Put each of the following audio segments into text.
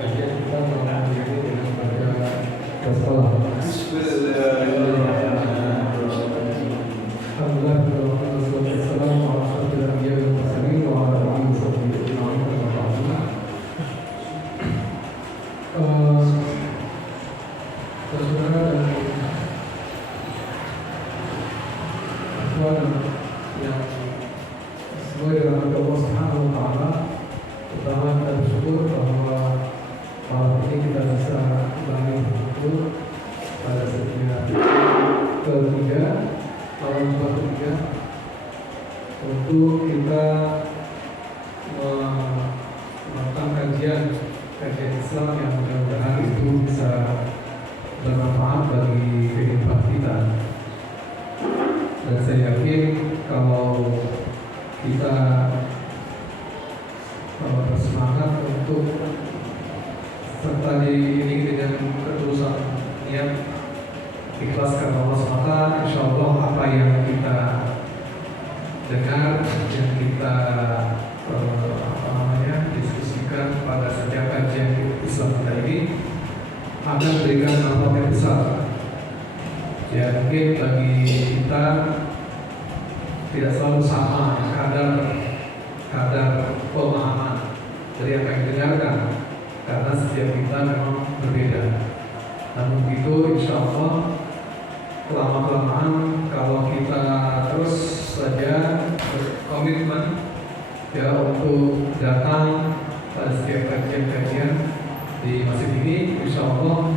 kajian kita malam ini dengan baca basmalah. Untuk kita melakukan kajian Islam yang mudah-mudahan itu bisa bermanfaat bagi kehidupan kita. Dan saya yakin kalau kita bersemangat untuk serta diiringi dengan ketulusan niat ikhlas karena Allah SWT, insya Allah apa yang kita dengar, yang kita diskusikan pada setiap kajian Islam kita ini akan memberikan manfaat yang besar. Ya mungkin bagi kita tidak selalu sama kadar pemahaman dari apa yang didengarkan, karena setiap kita memang berbeda. Namun itu insya Allah lama-kelamaan kalau kita terus saja berkomitmen ya untuk datang pada setiap kajian-kajian di masjid ini, insya Allah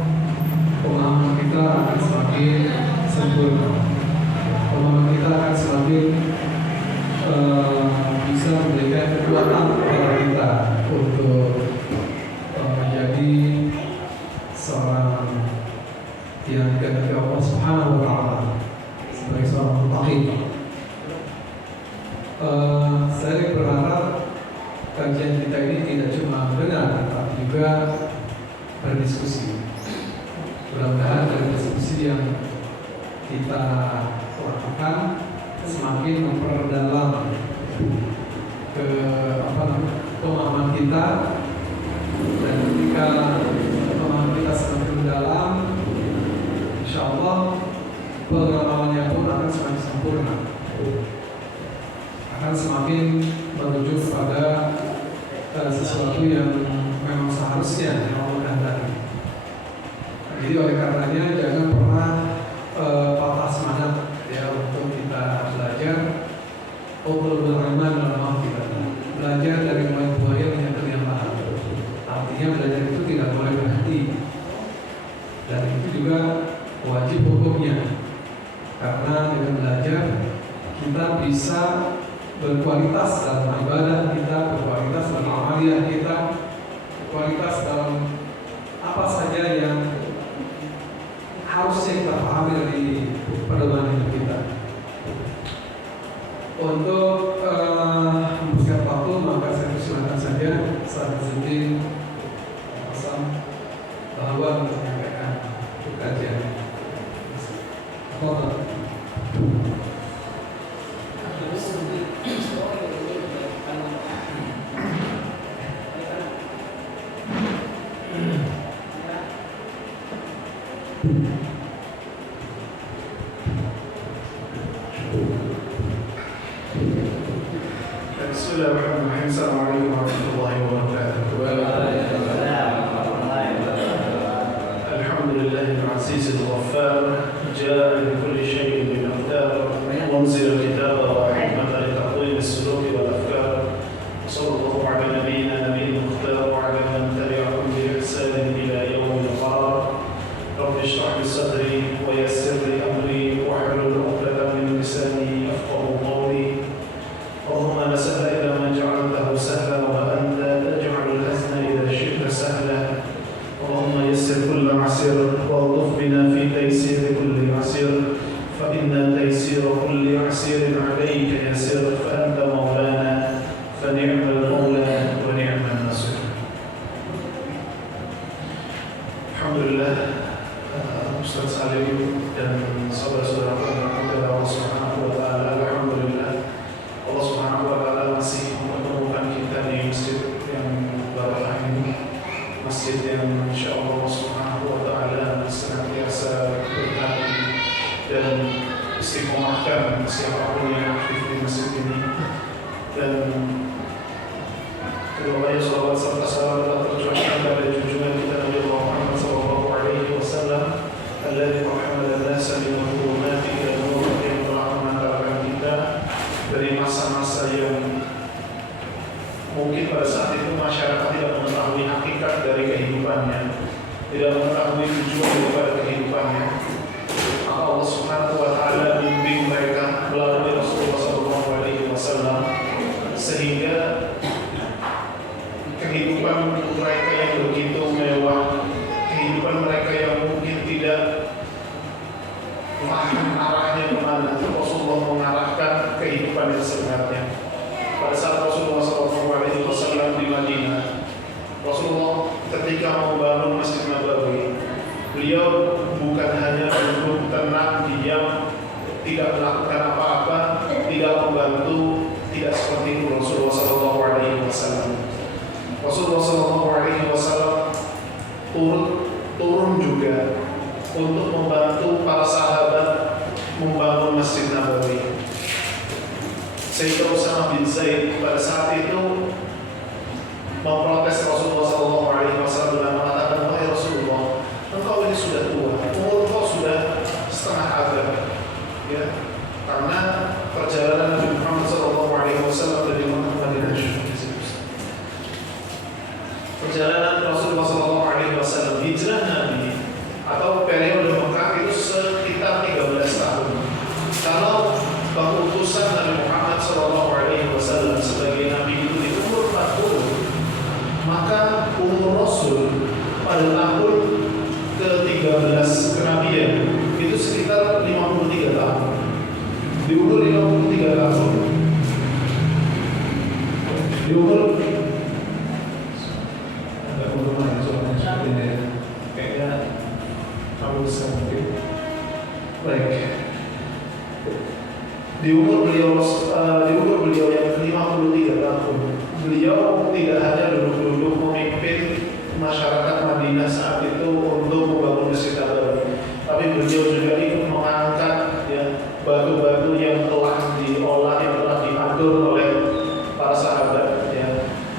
pemahaman kita akan semakin sempurna. Pemahaman kita akan semakin bisa memberikan kekuatan kepada kita untuk menjadi seorang yang dikehendaki Allah Subhanahu wa Ta'ala sebagai seorang muttaqi. Saya berharap kajian kita ini tidak cuma mendengar, tapi juga berdiskusi. Mudah-mudahan dari diskusi yang kita lakukan semakin memperdalam pemahaman kita, dan ketika pemahaman kita semakin mendalam, insya Allah pengalamannya pun akan semakin sempurna, akan semakin menuju pada sesuatu yang memang seharusnya yang Allah kehendaki. Jadi oleh karenanya jangan pernah patah semangat ya untuk kita belajar. Utlubul ilma minal mahfirah, belajar dari mulai buaya menyatu yang lahar. Artinya belajar itu tidak boleh berhenti, dan itu juga wajib hukumnya, karena dengan belajar kita bisa berkualitas dalam ibadah kita, berkualitas dalam amaliyah kita, berkualitas dalam apa saja yang harusnya kita pahami dari pedoman hidup kita. Untuk mempersiapkan waktu, maka saya persilakan saja Ustaz Izzuddin Hasan bahwa untuk menyampaikan kajian. Bismillahirrahmanirrahim. Assalamualaikum warahmatullahi wabarakatuh. Alhamdulillahil azizil ghaffar, jaa bi kulli shay'in bi miqdar, munzil al-kitaba wa hikmatan li taqwim as-suluk wal afkar. Sallallahu ala nabiyyina nabiyil mukhtar wa ala man tabi'ahum bi ihsan ila yaumil qarar. Rabbi shrah li sadri wa yassir li amri wa hlul 'uqdatam min lisani yafqahu qawli. اللهم لا سهل إلا ما جعلته سهلا وأنت تجعل الحزن إذا شئت سهلا. اللهم يسر كل عسير والطف بنا في تيسير كل عسير، فإن تيسير كل عسير عليك يسير، فأنت مولانا فنعم المولى ونعم النصير. Alhamdulillah, Ustaz Salim dan saudara-saudara dari Allah Subhanahu wa Ta'ala, alhamdulillah Allah Subhanahu wa Ta'ala masih mempertemukan kita di masjid yang barakah ini, masjid masjid yang insyaallah Subhanahu wa taala senantiasa berkati dan istiqomahkan siapapun yang aktif di masjid ini, dan keduanya salawat serta salam telah tercurahkan pada junjungan kita Nabi Muhammad sallallahu alaihi wasallam alladzi rahmana an-nasa bi hurmati dan yang telah mengantarkan kita dari masa-masa yang mungkin pada saat itu masyarakat tidak mengetahui hakikat dari kehidupannya, tidak mengetahui tujuan daripada kehidupannya. Maka Allah Subhanahu wa taala bimbing mereka melalui Rasulullah sallallahu alaihi wasallam sehingga kehidupan mereka yang begitu mewah, kehidupan mereka yang mungkin tidak paham arahnya kemana, Rasulullah mengarahkan kehidupan yang sebenarnya. Pada saat Rasulullah SAW di Madinah, Rasulullah ketika membangun Masjid Nabawi, beliau bukan hanya duduk tenang, diam, tidak melakukan apa-apa, tidak membantu, tidak seperti itu Rasulullah SAW. Rasulullah SAW turun juga untuk membantu para sahabat membangun Masjid Nabawi. Sehingga Usama bin Zaid pada saat itu memprotes Rasulullah SAW dan mengatakan, wahai Rasulullah, engkau ini sudah tua, umur engkau sudah setengah abad, ya, karena perjalanan Nabi Muhammad SAW dari Mekah ke Madinah. Perjalanan Rasulullah SAW hijrah Nabi atau periode Mekah itu sekitar 13 tahun. Kalau pengutusan Nabi Muhammad SAW sebagai Nabi itu di umur 40, maka umur Rasul pada tahun ke-13 kenabian itu sekitar 53 tahun. Di umur 53 tahun, di umur kayaknya kamu bisa mungkin baik. Di umur beliau yang 53 tahun, beliau tidak hanya duduk-duduk memimpin masyarakat Madinah saat itu untuk membangun Masjid Nabawi, tapi beliau juga ikut mengangkat ya batu-batu yang telah diolah, yang telah diatur oleh para sahabat ya.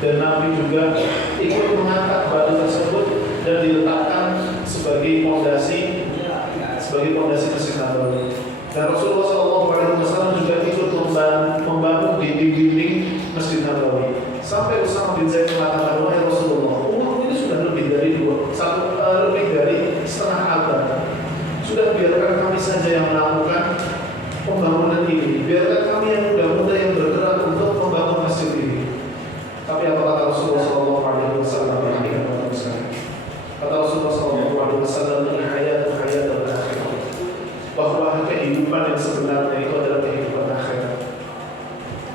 Dan Nabi juga ikut mengangkat batu tersebut dan diletakkan sebagai fondasi Masjid Nabawi. Dan Rasulullah SAW juga ikut membangun dinding-dinding Masjid Nabawi. Sampai Usama bin Zaid mengatakan, wahai Rasulullah, umur ini sudah lebih dari setengah abad. Sudah, biarkan kami saja yang melakukan pembangunan ini. Biarkan kami yang muda-muda yang bergerak untuk membangun masjid ini. Tapi apa kata Rasulullah SAW? Kata Rasulullah SAW, hayat al-akhirah, bahwa kehidupan yang sebenarnya itu adalah kehidupan akhirat.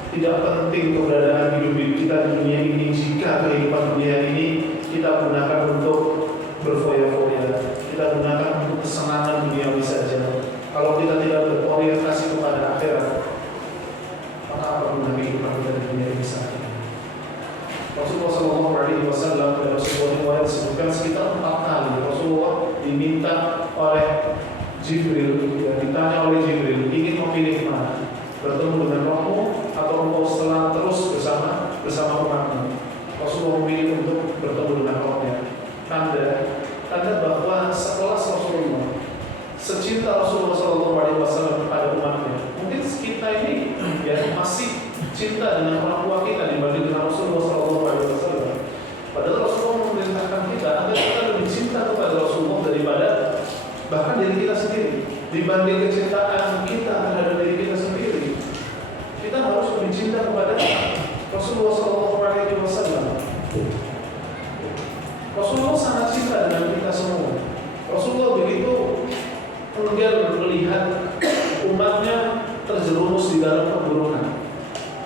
Tidak penting keberadaan hidup kita di dunia ini jika kehidupan dunia ini kita gunakan untuk berfoya-foya, kita gunakan untuk kesenangan duniawi saja. Kalau kita tidak berorientasi kepada akhirat, maka apa guna kehidupan kita di dunia ini saja? Rasulullah SAW pada sebuah riwayat disebutkan sekitar 4 kali Rasulullah diminta oleh Jibril, ditanya oleh Jibril, ingin memilih mana, bertemu dengan rohmu atau engkau setelah terus bersama umatmu. Rasulullah memilih untuk bertemu dengan rohnya. Tanda bahwa setelah Rasulullah, secinta Rasulullah SAW kepada umatnya, mungkin kita ini ya masih cinta dengan orang tua kita dibanding dengan Rasulullah SAW. Padahal Rasulullah memerintahkan kita agar kita lebih cinta kepada Rasulullah daripada bahkan diri kita sendiri. Dibanding kecintaan kita terhadap diri kita sendiri, kita harus lebih cinta kepada Rasulullah SAW. Rasulullah sangat cinta dengan kita semua. Rasulullah begitu enggan melihat umatnya terjerumus di dalam keburukan.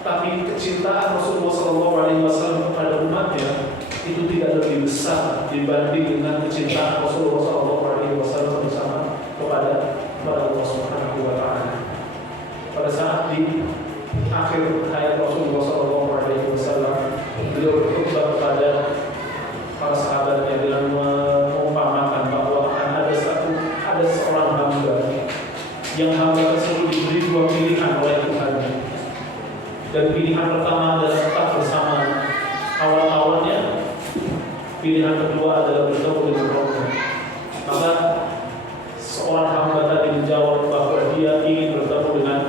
Tapi kecintaan Rasulullah SAW kepada umatnya itu tidak lebih besar dibanding dengan kecintaan Rasulullah SAW bersama kepada Allah Subhanahu wa Ta'ala. Pada saat di akhir hayat Rasulullah SAW, beliau berkhutbah kepada para sahabat sahabatnya dengan mengumpamakan bahwa ada seorang hamba yang hamba tersebut diberi dua pilihan oleh Tuhan. Dan pilihan pertama adalah tetap bersama kawan-kawannya. Pilihan kedua adalah bertemu dengan Rabbnya. Maka seorang hamba tadi menjawab bahwa dia ingin bertemu dengan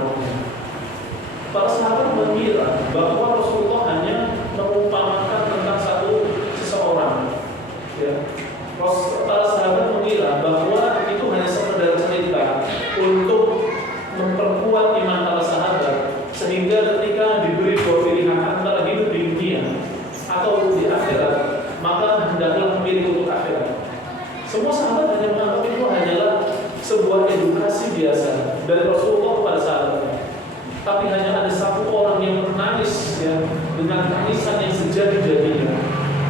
Rabbnya. Para sahabat mengira bahwa Rasulullah hanya mengumpamakan tentang seseorang. Ya. Para sahabat mengira bahwa itu hanya sekedar cerita untuk memperkuat iman para sahabat, sehingga ketika diberi dua pilihan antara hidup di dunia atau di akhirat, maka hendaklah memilih untuk akhirat. Semua sahabat hanya menganggap itu hanyalah sebuah edukasi biasa dari Rasulullah kepada sahabatnya. Tapi hanya ada satu orang yang menangis ya, dengan tangisan yang sejadi-jadinya,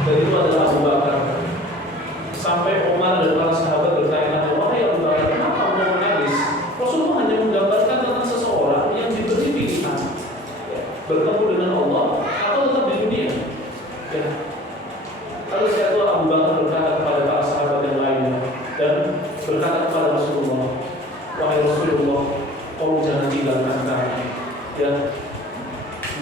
dan itu adalah Abu Bakar. Sampai Umar dan para sahabat bertanya, "Wahai Abu Bakar, kenapa kamu menangis?" Rasulullah hanya menggambarkan tentang seseorang yang diberi pilihan ya, bertemu dengan Allah atau tetap di dunia. Ya. Lalu setelah itu Abu Bakar berkata kepada para sahabat yang lainnya dan berkata kepada Rasulullah, "Wahai Rasulullah, tolong jangan tinggalkan kami. Ya,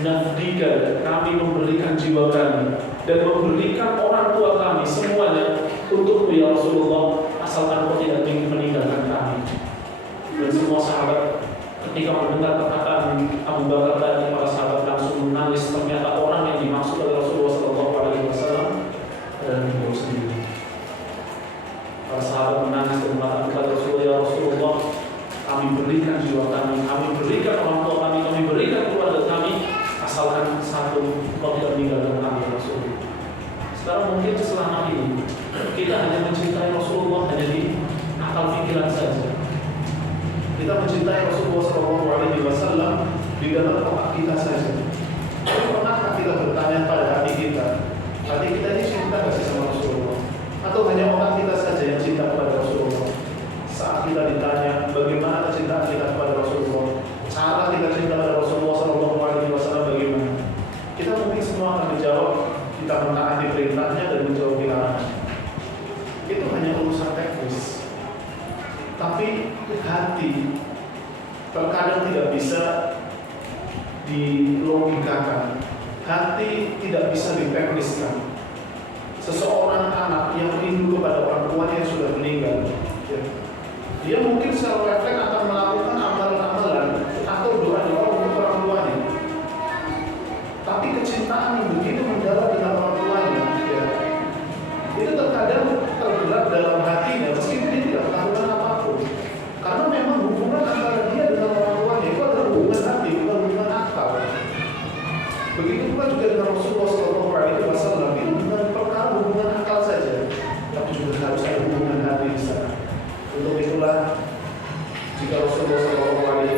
nafdika, kami memberikan jiwa kami dan memberikan orang tua kami semuanya untukmu ya Rasulullah, asalkan kau tidak meninggalkan kami." Dan semua sahabat ketika mendengar perkataan Abu Bakar tadi, para sahabat langsung menangis. Ternyata orang yang dimaksud oleh Rasulullah SAW adalah beliau sendiri. Para sahabat menangis dan mengatakan kepada Rasulullah, "Ya Rasulullah, kami berikan jiwa kami berikan orang tua kami berikan keluarga kami, asalkan satu, kau tidak meninggalkan kami ya Rasulullah." Sekarang mungkin selama ini kita hanya mencintai Rasulullah hanya di akal pikiran saja. Kita mencintai Rasulullah SAW di dalam otak kita saja. Pernahkah kita bertanya pada hati kita ini cinta nggak sih sama Rasulullah? Atau hanya otak kita saja yang cinta kepada Rasulullah? Saat kita ditanya bagaimana kecintaan kita kepada Rasulullah, cara kita cinta kepada Rasulullah SAW bagaimana, kita mungkin semua akan menjawab kita menaati perintahnya dan menjauhi larangan. Itu hanya urusan teknis. Tapi hati terkadang tidak bisa dilogikakan. Hati tidak bisa ditekniskan. Seseorang anak yang rindu kepada orang tuanya yang sudah meninggal, ya, dia mungkin secara refleks akan melakukan amalan-amalan atau doa-doa untuk orang tuanya. Tapi kecintaan yang begitu mendalam dengan orang tuanya, ya, itu terkadang tergerak dalam hatinya meskipun dia tidak melakukan apapun. Karena memang hubungan antara dia dengan orang tuanya itu adalah hubungan hati, bukan hubungan akal. Begitu pula juga dengan Rasulullah SAW, itu bukan perkara hubungan akal saja, tapi juga harus ada hubungan hati di sana. Untuk itulah jika Rasulullah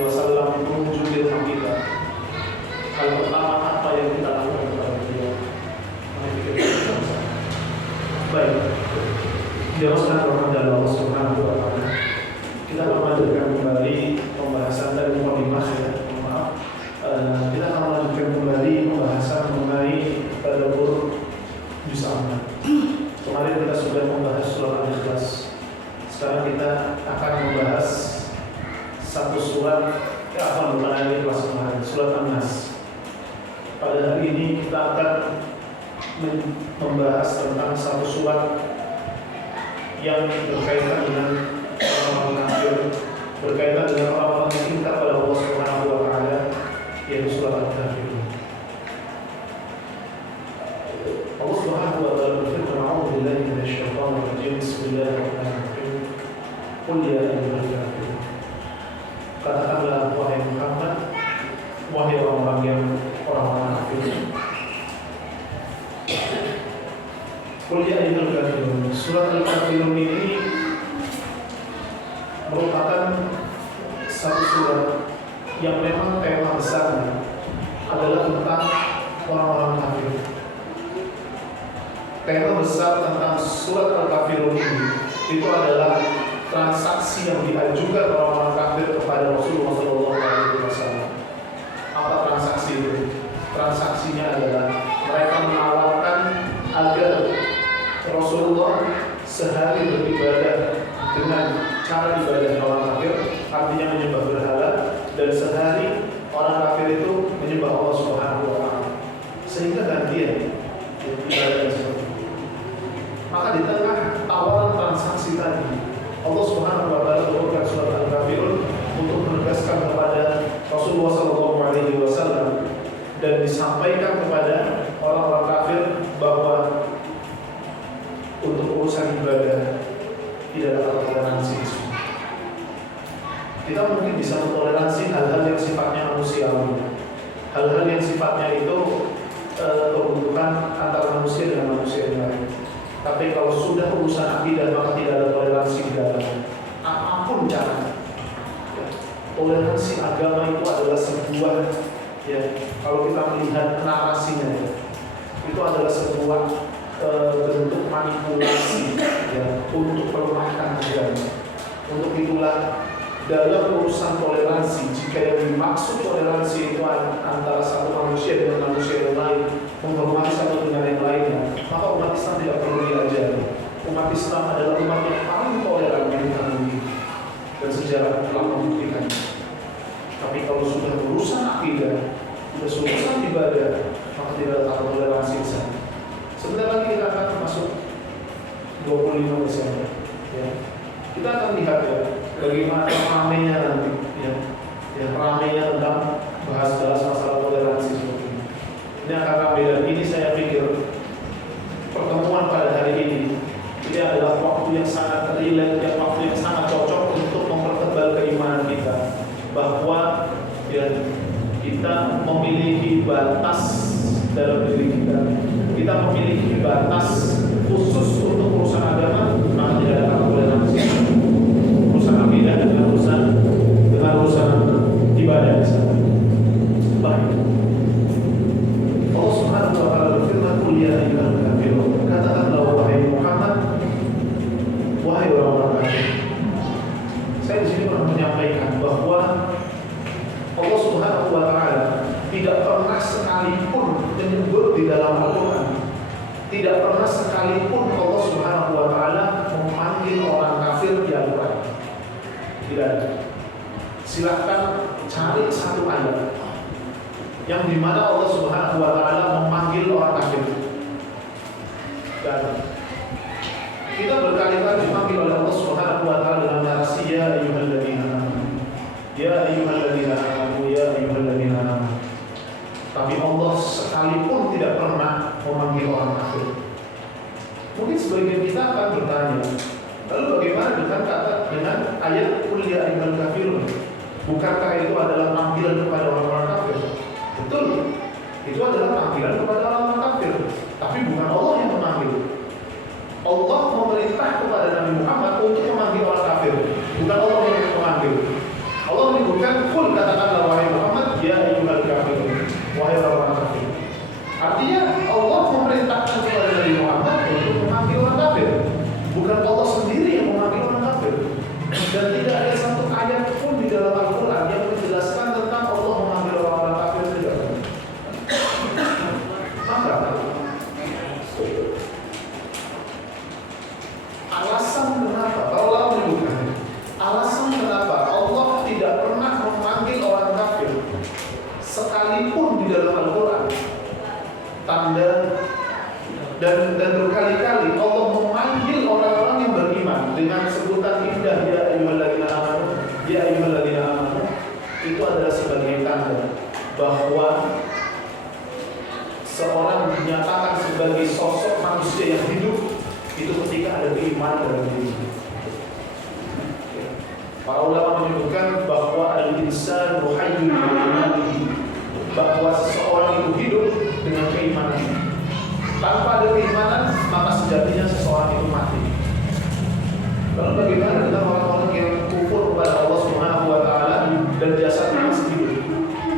SAW menunjuk ilham kita, hal pertama apa yang kita lakukan kepada beliau? Baik, jawabkan kepada Allah Subhanahu wa Ta'ala. Kita akan melanjutkan kembali pembahasan dari mukadimah ya. Kita akan melanjutkan kembali pembahasan mengenai tadabbur juz amma. Kemarin kita sudah membahas surat Al-Ikhlas. Sekarang kita akan membahas satu surat yang bukan Al-Ikhlas kemarin, surat An-Nas. Pada hari ini kita akan membahas tentang satu surat yang berkaitan dengan orang-orang kafir, berkaitan dengan orang-orang yang cinta pada Allah Subhanahu wa Ta'ala, yaitu surat Al-Kafirun. Allah Subhanahu wa Ta'ala berfirman, "A'udzu billahi minasy syaithanir rajim. Bismillahirrahmanirrahim. Qul ya ayyuhal kafirun." Katakanlah wahai Muhammad, wahai orang-orang kafir. Qul ya ayyuhal kafirun. Surat Al-Kafirun ini merupakan satu surat yang memang tema besarnya adalah tentang orang-orang kafir. Tema besar tentang surat Al-Kafirun ini itu adalah transaksi yang diajukan orang-orang kafir kepada Rasulullah SAW. Apa transaksi itu? Transaksinya adalah mereka menawarkan agar Rasulullah sehari beribadah dengan cara ibadah orang kafir, artinya menyembah berhala, dan sehari orang kafir itu menyembah Allah Subhanahu wa taala. Sehingga gantian ibadah seperti itu. Maka di tengah tawaran transaksi tadi, Allah Subhanahu wa taala berfirman surat Al-Kafirun untuk menegaskan kepada Rasulullah SAW dan disampaikan kepada orang-orang kafir bahwa untuk urusan ibadah tidak ada toleransi. Kita mungkin bisa mentoleransi hal-hal yang sifatnya manusiawi, hal-hal yang sifatnya itu kebutuhan antara manusia dengan manusia yang lain. Tapi kalau sudah urusan akidah maka tidak ada toleransi di dalamnya. Apapun cara. Toleransi agama itu adalah sebuah, ya, kalau kita melihat narasinya, ya, itu adalah sebuah bentuk manipulasi, ya, untuk melemahkan agama. Untuk itulah dalam urusan toleransi, jika yang dimaksud toleransi itu antara satu manusia dengan manusia yang lain, menghormati satu dengan yang lainnya, maka umat Islam tidak perlu diajari. Umat Islam adalah umat yang paling toleran yang kita miliki, dan sejarah telah membuktikan. Tapi kalau sudah urusan akidah, sudah urusan ibadah, maka tidak ada toleransi di sana. Sebentar lagi kita akan masuk 25 Desember, ya. Kita akan lihat, ya, bagaimana ramainya nanti, ya, ramainya tentang bahas-bahas masalah toleransi seperti ini. Ini akan ramai, dan ini saya pikir pertemuan pada hari ini adalah waktu yang sangat relate, waktu yang sangat cocok untuk mempertebal keimanan kita bahwa, ya, kita memiliki batas dalam diri kita. Kita memiliki batas khusus untuk urusan agama, maka tidak ada toleransi. Urusan akidah dengan urusan ibadah misalnya. Baik. Allah Subhanahu wa taala berfirman, "Qul ya ayyuhal kafirun." Katakanlah wahai Muhammad, wahai orang-orang kafir. Saya di sini pernah menyampaikan bahwa Allah Subhanahu wa taala tidak pernah sekalipun menyebut di dalam Al-Quran, tidak pernah sekalipun Allah Subhanahu wa taala memanggil orang kafir di Al-Quran. Tidak ada. Silahkan cari satu ayat yang dimana Allah Subhanahu wa taala memanggil orang kafir. Dan kita berkali-kali dipanggil oleh Allah Subhanahu wa taala dalam narasi ya ayyuhalladzina amanu. Ya ayyuhalladzina amanu, ya ayyuhalladzina amanu. Tapi Allah sekalipun tidak pernah memanggil orang kafir. Mungkin sebagian kita akan bertanya, lalu bagaimana dengan ayat qul ya ayyuhal kafirun? Bukankah itu adalah panggilan kepada orang-orang kafir? Betul, itu adalah panggilan kepada orang-orang kafir. Tapi bukan Allah yang memanggil. Allah memerintah kepada Nabi Muhammad untuk memanggil orang kafir, bukan Allah yang memanggil. Allah menyebutkan qul, katakanlah wahai Muhammad ya ayyuhal kafirun, wahai orang kafir. Artinya Allah memerintahkan kepada Nabi Muhammad untuk memanggil orang kafir, bukan Allah sendiri yang memanggil orang kafir. Dan tidak ada satu ayat pun di dalam Al-Quran yang menjelaskan tentang Allah memanggil orang-orang kafir, tidak ada. Maka alasan kenapa, kalau Allah menyebutkan alasan kenapa Allah tidak pernah memanggil orang kafir sekalipun di dalam Al-Quran, tanda dan berkali-kali Allah memanggil orang-orang yang beriman dengan sebutan indah ya ayyuhalladzina amanu, ya ayyuhalladzina amanu, itu adalah sebagai tanda bahwa seorang dinyatakan sebagai sosok manusia yang hidup itu ketika ada keimanan dalam dirinya. Para ulama menyebutkan bahwa al-insanu hayyun bi-imanihi, bahwa seseorang itu hidup dengan keimanan. Tanpa ada keimanan, maka sejatinya seseorang itu mati. Lalu bagaimana dengan orang-orang yang kufur kepada Allah Subhanahu wa taala dan jasadnya masih hidup?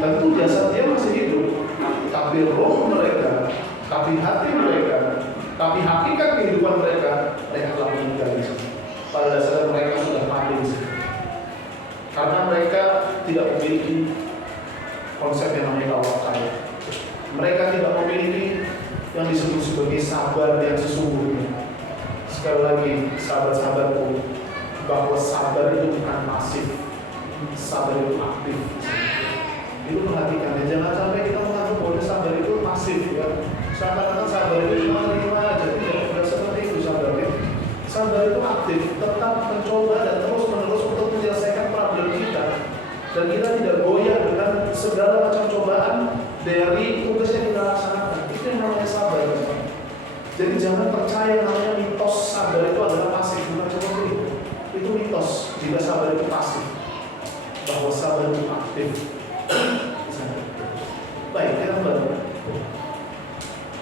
Tentu jasadnya masih hidup, tapi roh mereka, tapi hati mereka, tapi hakikat kehidupan mereka telah meninggal. Pada dasarnya mereka sudah mati. Karena mereka tidak memiliki konsep yang namanya tawakal. Mereka tidak memiliki yang disebut sebagai sabar yang sesungguhnya. Sekali lagi, sahabat-sahabatku, bahwa sabar itu bukan pasif, sabar itu aktif. Itu perhatikan ya, jangan sampai kita menganggap bahwa sabar itu pasif ya. Seakan-akan sabar itu cuma terima aja, tidak seperti itu sabarnya. Sabar itu aktif, tetap mencoba dan terus-menerus untuk menyelesaikan problem kita. Dan kita tidak goyah dengan segala macam cobaan dari tugas yang kita laksanakan. Itu yang namanya sabar. Jadi jangan percaya namanya mitos sabar itu adalah pasif, bukan seperti itu. Itu mitos jika sabar itu pasif, bahwa sabar itu aktif. Baik, kita kembali.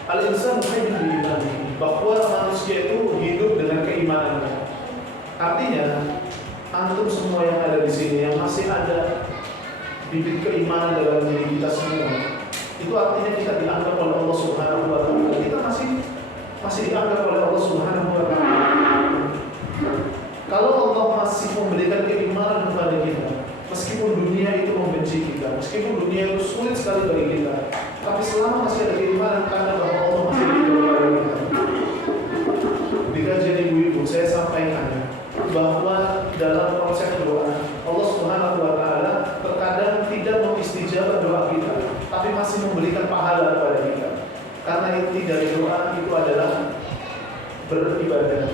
Al-insan hidup di imani, bahwa manusia itu hidup dengan keimanannya. Artinya, antum semua yang ada di sini yang masih ada bibit keimanan dalam diri kita semua, itu artinya kita dianggap oleh Allah Subhanahu wa taala. Kita masih dianggap oleh Allah Subhanahu wa taala. Kalau Allah masih memberikan keimanan kepada kita, meskipun dunia itu membenci kita, meskipun dunia itu sulit sekali bagi kita, tapi selama masih ada keimanan karena bahwa Allah masih hidup kepada kita. Di kajian ibu-ibu saya sampaikan bahwa dalam proses doa Allah Subhanahu wa taala terkadang tidak mengistijabah doa kita, tapi masih memberikan pahala kepada kita. Karena inti dari doa itu adalah beribadah.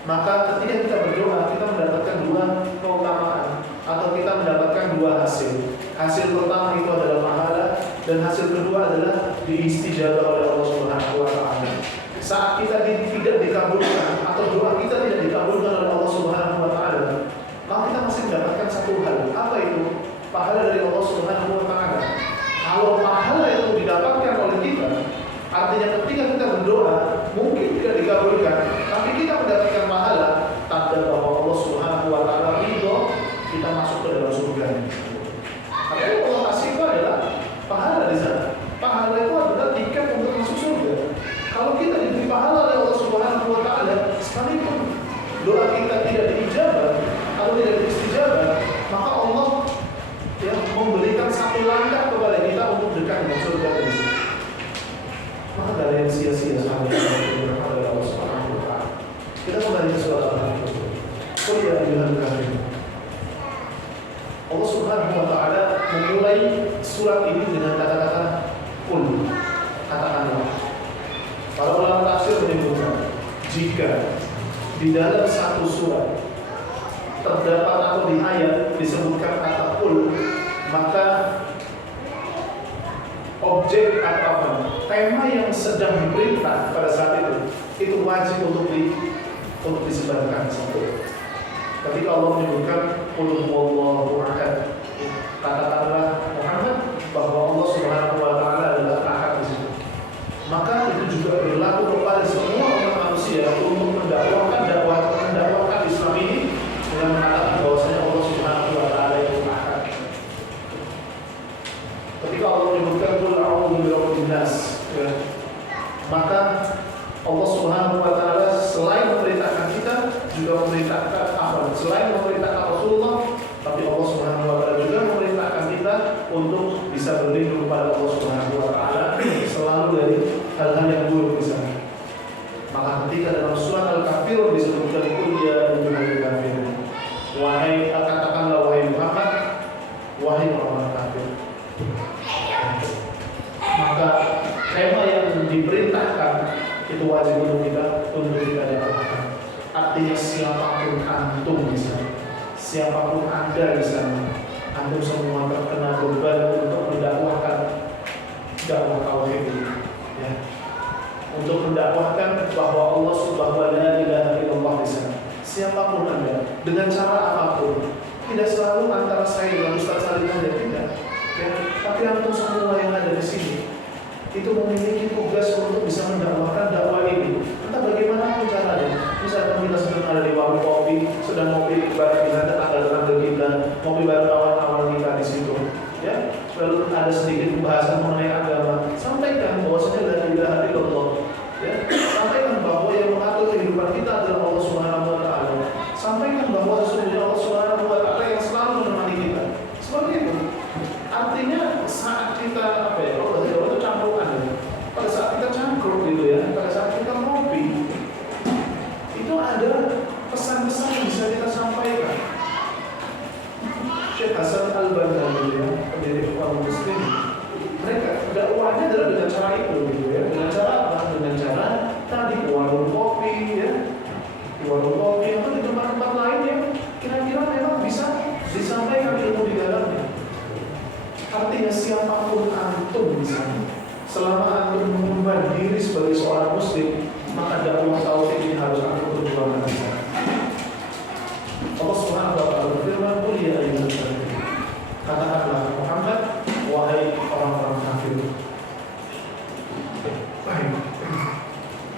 Maka ketika kita berdoa, kita mendapatkan dua keutamaan atau kita mendapatkan dua hasil. Hasil pertama itu adalah pahala, dan hasil kedua adalah diistijabah oleh Allah Subhanahu wa taala. Saat kita tidak dikabulkan atau doa kita tidak dikabulkan oleh Allah Subhanahu wa taala, maka kita masih mendapatkan satu hal. Apa itu? Pahala dari Allah Subhanahu wa taala. Kalau pahala itu didapatkan oleh kita, artinya ketika kita berdoa mungkin tidak dikabulkan, tapi kita mendapatkan pahala, tanda bahwa Allah Subhanahu wa taala ridho kita masuk ke dalam surga. Apa yang Allah kasih itu adalah pahala di sana. Pahala itu adalah tiket untuk masuk surga. Kalau kita diberi pahala oleh Allah Subhanahu wa taala, sekalipun doa kita tidak diijabah atau tidak diistijabah, maka Allah ya memberikan satu langkah kepada kita untuk dekat dengan surga dari sini. Maka tidak ada yang sia-sia sama dengan Allah Subhanahu wa taala. Kita kembali ke surat Al-Baqarah. Qul ya ayyuhal kafirun. Allah Subhanahu wa taala memulai surat ini dengan kata-kata qul, katakanlah. Para ulama tafsir menyebutkan, jika di dalam satu surat terdapat atau di ayat disebutkan kata qul, maka objek atau tema yang sedang diperintah pada saat itu wajib untuk disebarkan satu. Ketika Allah menyebutkan qul huwallahu ahad, katakanlah Muhammad bahwa Allah Subhanahu wa taala adalah ahad di situ. Maka itu juga berlaku kepada semua umat manusia untuk mendakwahkan Islam ini dengan mengatakan bahwasanya Allah Subhanahu wa taala itu ahad. Ketika Allah menyebutkan qul a'udzu birabbin nas, ya, maka Allah Subhanahu wa taala selain memerintahkan kita juga memerintahkan selain memerintahkan Rasulullah, tapi Allah Subhanahu wa taala juga memerintahkan kita untuk bisa berlindung kepada Allah Subhanahu wa taala selalu dari hal-hal yang buruk di sana. Maka ketika dalam surat Al-Kafirun disebutkan qul ya ayyuhal kafirun, katakanlah wahai Muhammad, wahai orang kafir. Maka tema yang diperintahkan itu wajib untuk kita dakwahkan. Artinya siapapun antum di sana, siapapun anda di sana, antum semua terkena beban untuk mendakwahkan dakwah tauhid ini, ya. Untuk mendakwahkan bahwa Allah Subhanahu wa taala la ilaha illallah di sana. Siapapun anda, dengan cara apapun, tidak selalu antara saya dengan Ustaz Salim saja, tidak. Ya, tapi antum semua yang ada di sini itu memiliki tugas untuk bisa mendakwahkan dakwah ini. Entah bagaimana caranya. Misalkan kita sedang ada di warung kopi, sedang ngopi bareng dengan tetangga-tetangga kita, ngopi bareng kawan-kawan kita di situ, ya. Lalu ada sedikit pembahasan mengenai agama, sampaikan bahwasanya la ilaha illallah, ya. Sampaikan bahwa yang mengatur kehidupan kita adalah Allah Subhanahu wa taala. Sampaikan bahwa sesungguhnya Allah Subhanahu wa taala yang selalu menemani kita. Seperti itu. Artinya saat kita kalau bahasa Jawa itu campuran. Pada saat kita cangkruk maka dakwah tauhid ini harus aku perjuangkan. Allah Subhanahu wa taala berfirman, "Qul ya ayyuhal kafirun." Katakanlah Muhammad, wahai orang-orang kafir. Baik.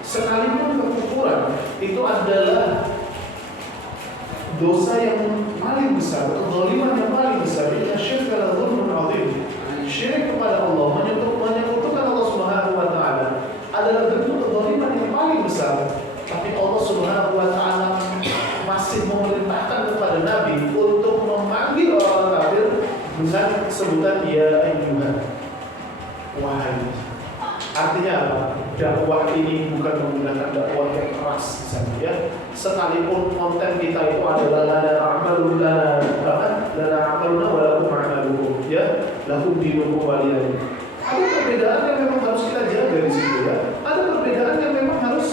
Sekalipun kekufuran itu adalah dosa yang paling besar atau zaliman yang paling besar, inna syirka la dzulmun 'adzim. Syirik kepada Allah, menyekutukan Allah Subhanahu wa taala adalah bentuk kezaliman yang paling besar. Tapi Allah Subhanahu wa taala masih memerintahkan kepada Nabi untuk memanggil orang kafir dengan sebutan ya ayyuhan, wahai. Artinya apa? Dakwah ini bukan menggunakan dakwah yang keras misalnya, ya. Sekalipun konten kita itu adalah lana amaluna wa lakum a'malukum, ya. Lakum dinukum waliyadin. Ada perbedaan yang memang harus kita jaga di situ, ya. Ada perbedaan yang memang harus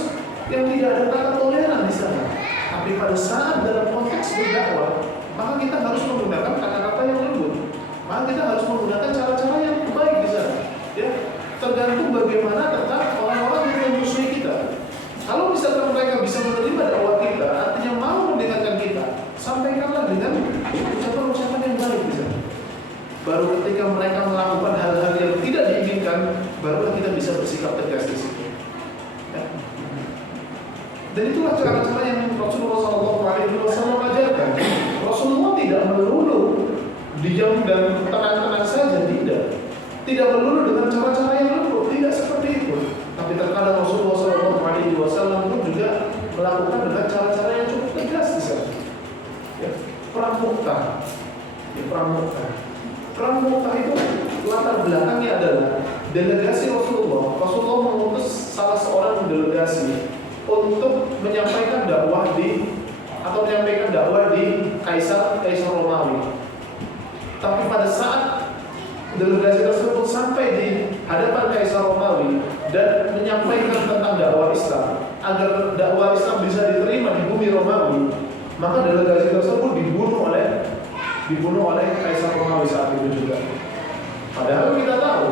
yang tidak ada kata toleran di sana. Tapi pada saat dalam konteks berdakwah, maka kita harus menggunakan kata-kata yang lembut. Maka kita harus menggunakan cara-cara yang baik di sana, ya. Tergantung bagaimana tentang orang-orang yang memusuhi kita. Kalau misalkan mereka bisa menerima dakwah kita, artinya mau mendengarkan kita, sampaikanlah dengan ucapan-ucapan yang baik di sana. Baru ketika mereka melakukan hal-hal yang tidak diinginkan, barulah kita bisa bersikap tegas di situ. Ya. Dan itulah cara-cara yang Rasulullah SAW ajarkan. Rasulullah tidak melulu diam dan tenang-tenang saja, tidak. Tidak melulu dengan cara-cara yang lembut, tidak seperti itu. Tapi terkadang Rasulullah SAW pun juga melakukan dengan cara-cara yang cukup tegas di sana. Ya, perang Mu'tah. Ya, perang Mu'tah. Perang Mu'tah itu latar belakangnya adalah delegasi Rasulullah. Rasulullah mengutus salah seorang delegasi untuk menyampaikan dakwah di Kaisar Romawi. Tapi pada saat delegasi tersebut sampai di hadapan Kaisar Romawi dan menyampaikan tentang dakwah Islam agar dakwah Islam bisa diterima di bumi Romawi, maka delegasi tersebut dibunuh oleh Kaisar Romawi saat itu juga. Padahal kita tahu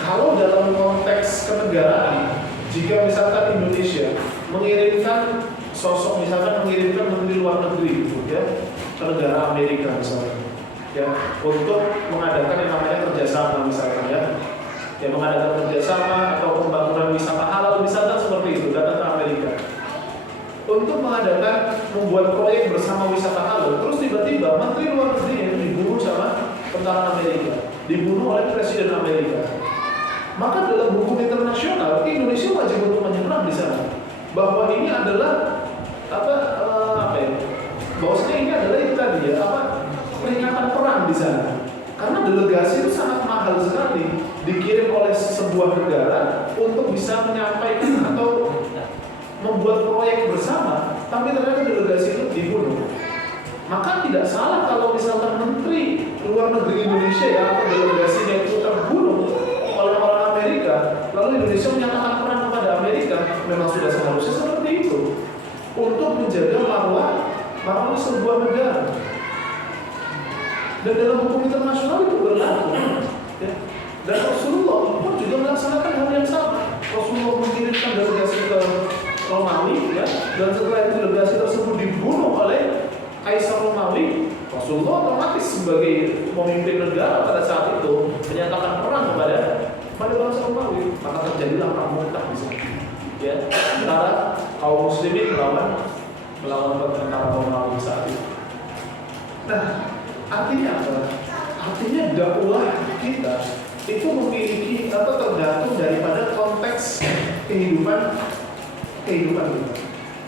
kalau dalam konteks kenegaraan, jika misalkan Indonesia mengirimkan mengirimkan menteri luar negeri, ya, ke negara Amerika misalnya, ya, untuk mengadakan yang namanya kerjasama misalkan, ya mengadakan kerjasama atau pembangunan wisata halal misalkan seperti itu, datang ke Amerika untuk membuat proyek bersama wisata halal. Terus tiba-tiba menteri luar negeri itu dibunuh sama tentara Amerika, dibunuh oleh presiden Amerika. Maka dalam hukum internasional Indonesia wajib untuk menyerang di sana bahwa ini adalah bahwasanya ini adalah itu tadi, ya, peringatan perang di sana. Karena delegasi itu sangat mahal sekali dikirim oleh sebuah negara untuk bisa menyampaikan atau membuat proyek bersama, tapi ternyata delegasi itu dibunuh. Maka tidak salah kalau misalkan menteri luar negeri Indonesia, ya, atau delegasinya itu terbunuh oleh orang Amerika, lalu Indonesia menyatakan perang kepada Amerika. Memang sudah seharusnya seperti itu untuk menjaga marwah sebuah negara. Dan dalam hukum internasional itu berlaku, ya. Dan Rasulullah pun juga melaksanakan hal yang sama. Rasulullah mengirimkan delegasi ke Romawi, ya, dan setelah itu delegasi tersebut dibunuh oleh Kaisar Romawi. Rasulullah otomatis sebagai pemimpin negara pada saat itu menyatakan perang kepada bangsa Romawi. Maka terjadilah perang Mu'tah di sana, ya, antara kaum muslimin melawan tentara Romawi saat itu. Nah, artinya apa? Artinya dakwah kita itu memiliki atau tergantung daripada konteks kehidupan kita.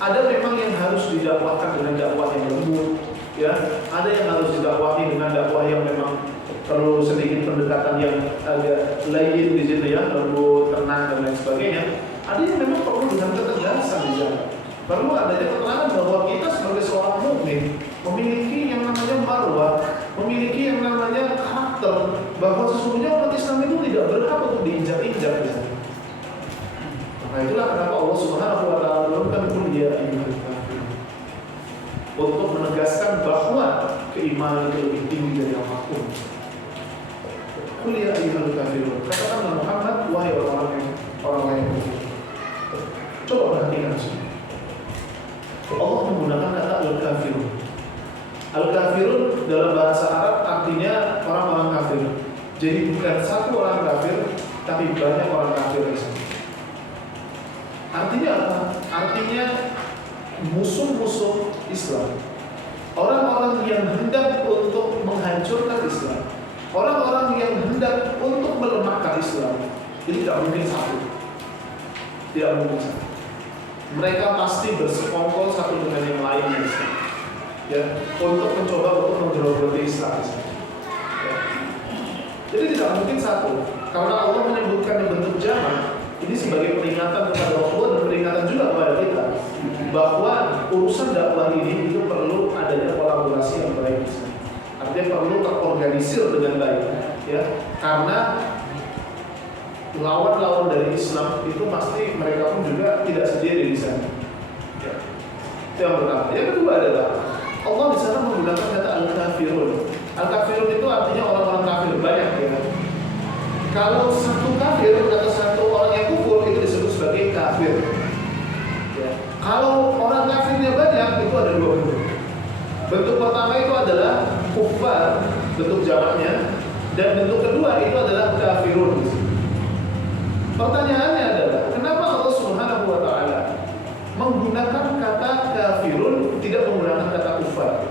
Ada memang yang harus didakwahkan dengan dakwah yang lembut, ya. Ada yang harus didakwahi dengan dakwah yang memang perlu sedikit pendekatan yang agak lain di situ, ya, lembut, tenang dan lain sebagainya. Ada yang memang perlu dengan ketegasan di sana. Perlu adanya keterangan bahwa kita sebagai seorang mukmin memiliki yang namanya marwah, memiliki yang namanya karakter, bahwa sesungguhnya umat Islam itu tidak berhak untuk diinjak-injak. Maka itulah kenapa Allah Subhanahu wa taala menurunkan qul ya ayyuhal kafirun untuk menegaskan bahwa keimanan itu lebih tinggi dari apapun. Qul ya ayyuhal kafirun, katakanlah Muhammad, wahai orang yang beriman. Coba perhatikan Allah menggunakan kata al-kafirun. Al-kafirun dalam bahasa Arab artinya orang-orang kafir. Jadi bukan satu orang kafir, tapi banyak orang kafir di sana. Artinya apa? Artinya musuh-musuh Islam, orang-orang yang hendak untuk menghancurkan Islam, orang-orang yang hendak untuk melemahkan Islam. Jadi tidak mungkin satu. Tidak mungkin satu. Mereka pasti bersekongkol satu dengan yang lainnya, ya, untuk mencoba untuk menggerogoti Islam. Ya. Jadi tidak mungkin satu, karena Allah menyebutkan bentuk jamak ini sebagai peringatan kepada Allah dan peringatan juga kepada kita bahwa urusan dakwah ini itu perlu adanya kolaborasi yang baik. Artinya perlu terorganisir dengan baik, ya, karena lawan-lawan dari Islam itu pasti mereka pun juga tidak sendiri di sana. Ya. Itu yang pertama. Yang kedua adalah Allah di sana menggunakan kata al-kafirun. Al-kafirun itu artinya orang-orang kafir banyak, ya. Kalau satu kafir atau satu orang yang kufur itu disebut sebagai kafir. Ya. Kalau orang kafirnya banyak itu ada dua bentuk. Bentuk pertama itu adalah kufar, bentuk jamaknya, dan bentuk kedua itu adalah kafirun. Pertanyaannya adalah kenapa Allah Subhanahu wa taala menggunakan kata kafirun tidak menggunakan kata kufar?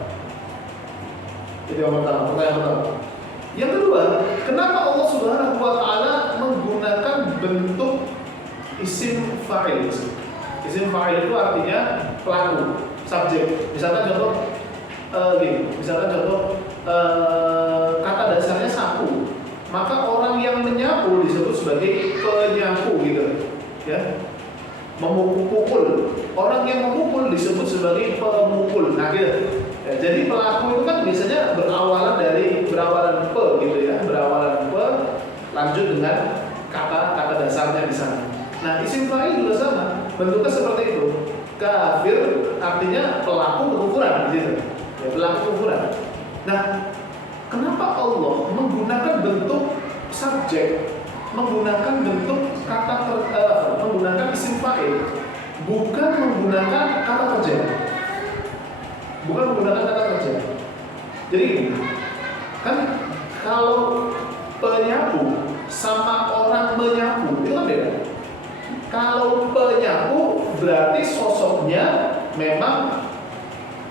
Itu yang pertama, pertanyaan pertama. Yang kedua, kenapa Allah Subhanahu wa taala menggunakan bentuk isim fa'il? Isim fa'il itu artinya pelaku, subjek. Misalkan contoh kata dasarnya sapu. Maka orang yang menyapu disebut sebagai penyapu, gitu, ya. Memukul, orang yang memukul disebut sebagai pemukul. Nah, gitu. Ya, jadi pelaku itu kan biasanya berawalan p, gitu ya, berawalan p, lanjut dengan kata dasarnya di sana. Nah, isim fa'il juga sama, bentuknya seperti itu. Kafir artinya pelaku kekufuran, gitu. Ya, pelaku kekufuran. Nah, kenapa Allah menggunakan bentuk subjek, menggunakan bentuk menggunakan isim fa'il, bukan menggunakan kata kerja? Bukan menggunakan kata kerja. Jadi kan kalau penyapu sama orang menyapu itu kan beda. Kalau penyapu berarti sosoknya memang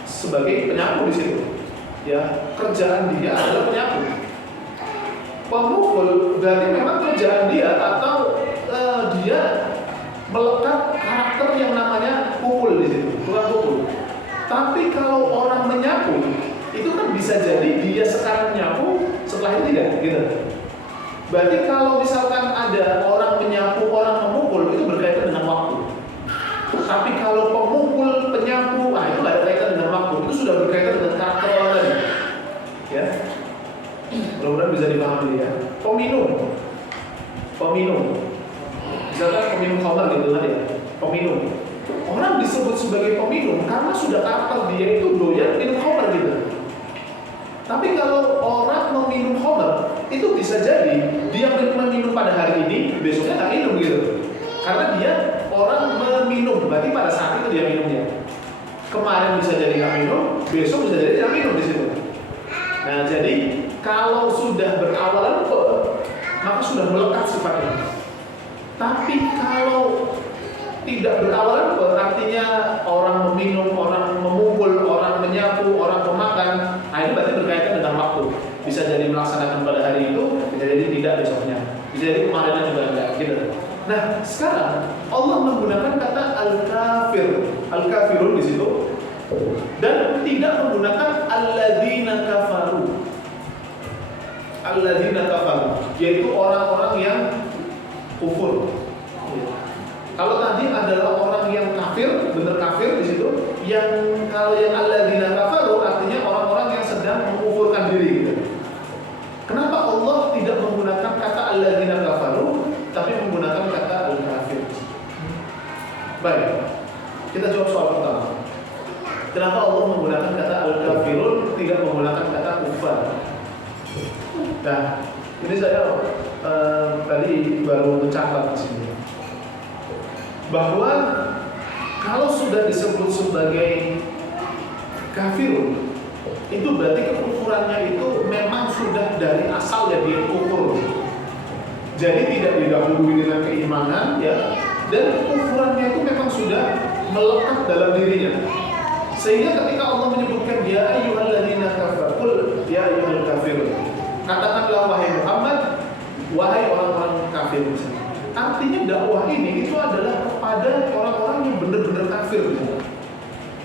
sebagai penyapu di situ. Ya, kerjaan dia adalah penyapu. Pemukul berarti memang kerjaan dia atau dia melekat karakter yang namanya pukul di situ, bukan pukul. Tapi kalau orang menyapu, itu kan bisa jadi dia sekarang menyapu, setelah itu tidak, gitu. Berarti kalau misalkan ada orang menyapu, orang memukul, itu berkaitan dengan waktu. Tapi kalau pemukul, penyapu, itu nggak ada kaitan dengan waktu, itu sudah berkaitan dengan karakter orang tadi. Ya, mudah-mudahan bisa dipahami ya. Peminum, misalkan peminum khamar gitu kan ya, peminum. Orang disebut sebagai peminum karena sudah karakter dia itu doyan minum khamar gitu. Tapi kalau orang meminum khamar, itu bisa jadi dia meminum pada hari ini, besoknya nggak minum gitu. Karena dia orang meminum, berarti pada saat itu dia minumnya. Kemarin bisa jadi nggak minum, besok bisa jadi tidak minum di situ. Nah, jadi kalau sudah berawalan p, maka sudah melekat sifatnya. Tapi kalau tidak berawalan p, artinya orang meminum, orang memukul, orang menyapu, orang memakan, ini berarti berkaitan dengan waktu. Bisa jadi melaksanakan pada hari itu, bisa jadi tidak besoknya, bisa jadi kemarinnya juga enggak, gitu. Nah, sekarang Allah menggunakan kata al-kafirun di situ, dan tidak menggunakan alladzina kafaru, yaitu orang-orang yang kufur. Kalau tadi adalah orang yang kafir, benar kafir di situ. Yang kalau yang alladzina kafaru artinya orang-orang yang sedang mengkufurkan diri, gitu. Kenapa Allah tidak menggunakan kata alladzina kafaru, tapi menggunakan kata al-kafir? Baik, kita jawab soal pertama. Kenapa Allah menggunakan kata al-kafirun, tidak menggunakan kata kufar? Nah, ini saya tadi baru mencatat di sini bahwa Kalau sudah disebut sebagai kafirun, itu berarti kekufurannya itu memang sudah dari asal ya dia kufur. Jadi tidak didahului dengan keimanan ya, dan kekufurannya itu memang sudah melekat dalam dirinya. Sehingga ketika Allah menyebutkan ya ayyuhalladzina kafaru, ya ayyuhal kafirun, katakanlah wahai Muhammad, wahai orang-orang kafir. Artinya dakwah ini itu adalah kepada orang-orang yang benar-benar kafir.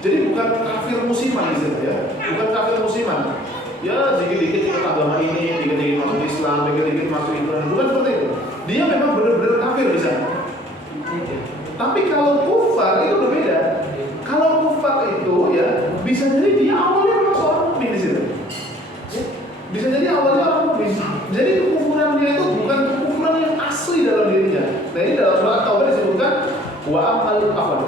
Jadi bukan kafir musiman ya, bukan kafir musiman. Ya dikit-dikit ikut agama ini, dikit-dikit masuk Islam, dikit-dikit masuk Islam, bukan seperti itu. Dia memang benar-benar kafir di sana. Tapi kalau kufar itu berbeda. Kalau kufar itu ya bisa jadi dia awalnya memang seorang mukmin di situ. Bisa jadi awalnya orang mukmin. Jadi kekufurannya itu bukan kekufuran yang asli dalam dirinya. Nah ini dalam surat Taubah disebutkan wa amal afwan.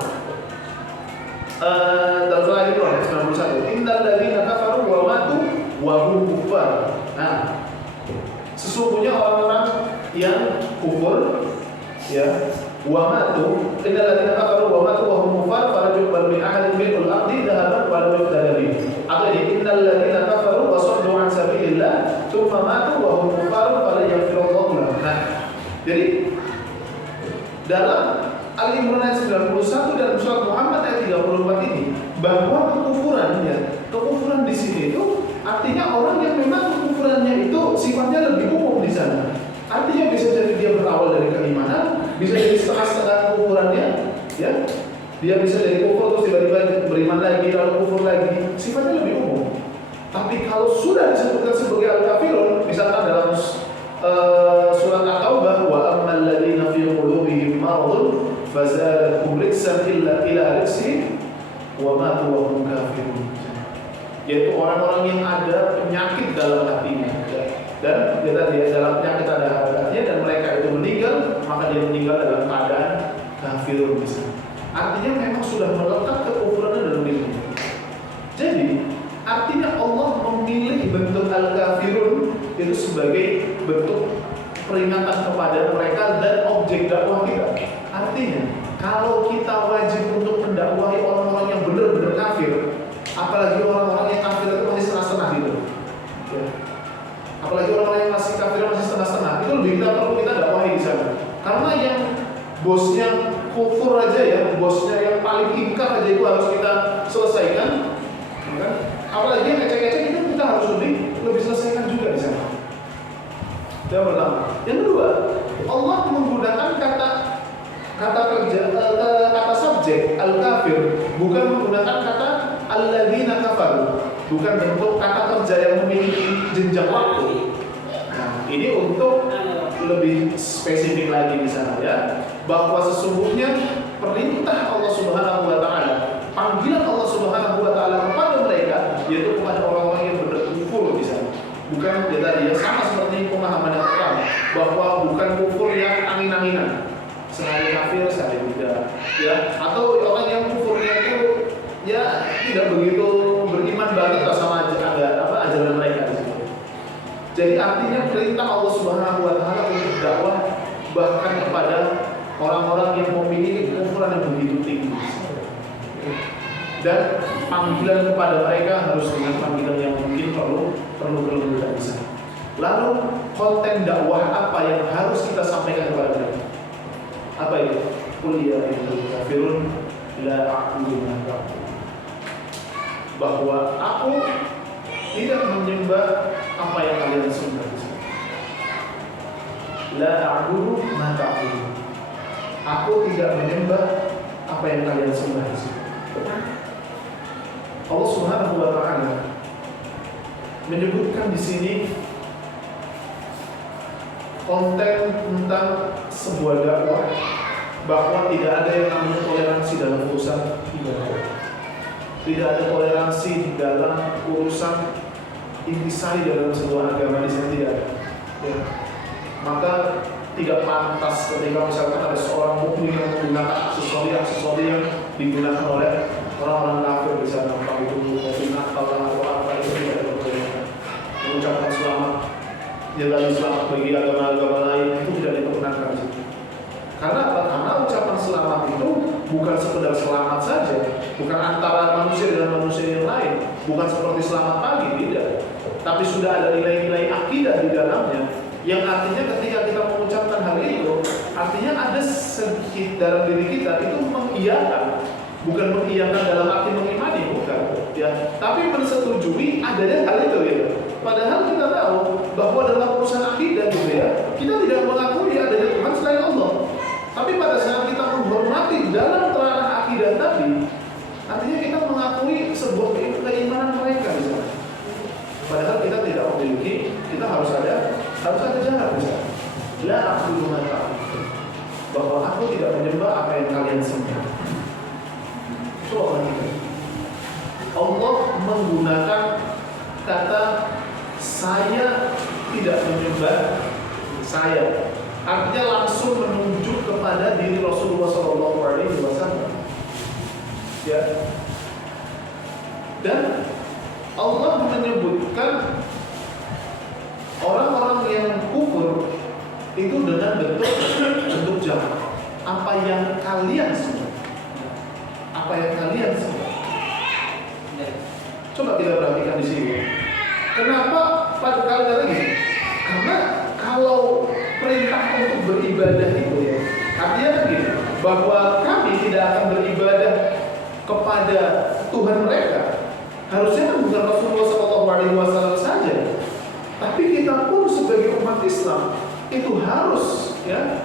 Dalam surah Al-Imran 91, innal ladzina kafaru wa matu wa hum kufar. Nah, sesungguhnya orang-orang yang kufur ya, wa matu, innal ladzina kafaru wa matu wa hum kufar fala yuqbalu min ahadin minhum al-ardi dhahaban wa la yuqtada bihi. Atau ini innal ladzina kafaru wa saddu an sabilillah tsumma matu wa hum kufar fala yaghfirullahu lahum. Nah, jadi dalam Al-Imran ayat 91 dan surat Muhammad ayat 34 ini bahwa kekufuran di sini itu artinya orang yang memang kekufurannya itu sifatnya lebih umum di sana. Artinya bisa jadi dia berawal dari keimanan, bisa jadi setengah-setengah kekufurannya, ya. Dia bisa dari kufur terus tiba-tiba beriman lagi lalu kufur lagi, sifatnya lebih umum. Tapi kalau sudah disebutkan sebagai al-kafirun, misalkan dalam surat At-Taubah wa ammal ladzina fi qulubihim maradun fazadatuhum rijsan illa ila rijsihim wa matu wa hum kafirun. Yaitu orang-orang yang ada penyakit dalam hatinya dan dia dalam penyakit ada hatinya dan mereka itu meninggal, maka dia meninggal dalam keadaan kafirun misalnya. Artinya memang sudah melekat kekufuran dalam dirinya. Jadi artinya Allah memilih bentuk al-kafirun itu sebagai bentuk peringatan kepada mereka dan objek dakwah kita. Artinya, kalau kita wajib untuk mendakwahi orang-orang yang benar-benar kafir, apalagi orang-orang yang kafir itu masih setengah-setengah gitu. Ya. Apalagi orang-orang yang masih kafir masih setengah-setengah, itu lebih kita dakwahi di sana. Karena yang bosnya kufur aja ya, bosnya yang paling ingkar aja itu harus kita selesaikan. Kan? Apalagi yang ecek-ecek itu kita harus lebih selesaikan juga di sana. Yang pertama. Yang kedua, Allah menggunakan kata subjek al-kafir, bukan menggunakan kata alladzina kafaru, bukan bentuk kata kerja yang memiliki jenjang waktu. Nah, ini untuk lebih spesifik lagi di sana ya, bahwa sesungguhnya perintah Allah Subhanahu wa taala, panggilan Allah Subhanahu wa taala kepada mereka yaitu kepada orang-orang yang berkufur di sana. Bukan dia sama seperti pemahaman yang pertama, bahwa bukan kufur yang angin-anginan, sehari kafir sehari tidak, ya, atau orang yang kufurnya itu ya tidak begitu beriman banget sama ajaran mereka di situ. Jadi artinya perintah Allah Subhanahu wa taala untuk dakwah bahkan kepada orang-orang yang memiliki kekufuran yang begitu tinggi. Dan panggilan kepada mereka harus dengan panggilan yang mungkin perlu kita bisa. Lalu konten dakwah apa yang harus kita sampaikan kepada mereka? Apa itu? Qul ya ayyuhal kafirun la a'budu ma ta'budun. Bahwa aku tidak menyembah apa yang kalian sembah. La a'budu ma ta'budun. Aku tidak menyembah apa yang kalian sembah. Allah Subhanahu wa taala menyebutkan di sini konten tentang sebuah dakwah bahwa tidak ada yang namanya toleransi dalam urusan ibadah. Tidak ada toleransi dalam urusan intisari dalam sebuah agama di sana tidak ada. Ya. Maka tidak pantas ketika misalkan ada seorang mukmin yang menggunakan aksesoris yang digunakan oleh orang-orang kafir di sana, entah itu mobil Natal atau apa itu tidak diperbolehkan. Mengucapkan selamat, jalan selamat bagi agama-agama lain itu tidak diperkenankan. Karena apa? Karena ucapan selamat itu bukan sekedar selamat saja, bukan antara manusia dengan manusia yang lain, bukan seperti selamat pagi, tidak. Tapi sudah ada nilai-nilai akidah di dalamnya, yang artinya ketika kita mengucapkan hal itu, artinya ada sedikit dalam diri kita itu mengiyakan, bukan mengiyakan dalam arti mengimani, bukan, ya. Tapi mensetujui adanya hal itu, ya. Padahal kita tahu bahwa dalam urusan akidah, gitu ya, kita tidak mengakui adanya Tuhan selain Allah. Tapi pada saat kita menghormati dalam ranah akidah tadi, artinya kita mengakui sebuah keimanan mereka, misalnya. Padahal kita tidak memiliki, kita harus ada jarak, misalnya. La a'budu ma ta'budun, bahwa aku tidak menyembah apa yang kalian sembah. Coba kita. Allah menggunakan kata saya tidak menyembah saya, artinya langsung menunjuk kepada diri Rasulullah SAW. Ya. Dan Allah menyebutkan orang-orang yang kufur itu dengan bentuk jamak. Apa yang kalian sembah? Apa yang kalian sembah? Coba kita perhatikan di sini. Kenapa pada kali lagi? Karena kalau perintah untuk beribadah itu, ya, artinya begini, bahwa kami tidak akan beribadah kepada Tuhan mereka. Harusnya kan bukan Rasulullah SAW saja, tapi kita pun sebagai umat Islam itu harus, ya,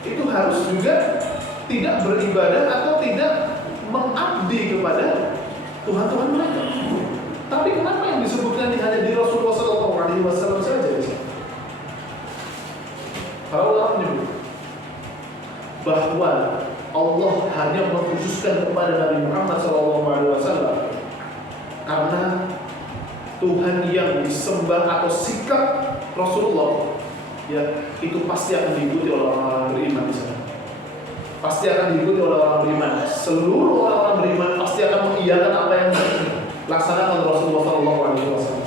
itu harus juga tidak beribadah atau tidak mengabdi kepada Tuhan-Tuhan mereka. Tapi kenapa yang disebutkan hanya di Rasulullah SAW saja? Para ulama menyebut bahwa Allah hanya mengkhususkan kepada Nabi Muhammad SAW karena Tuhan yang disembah atau sikap Rasulullah, ya, itu pasti akan diikuti oleh orang-orang beriman di sana. Pasti akan diikuti oleh orang beriman. Seluruh orang-orang beriman pasti akan mengiyakan apa yang dilaksanakan Rasulullah SAW.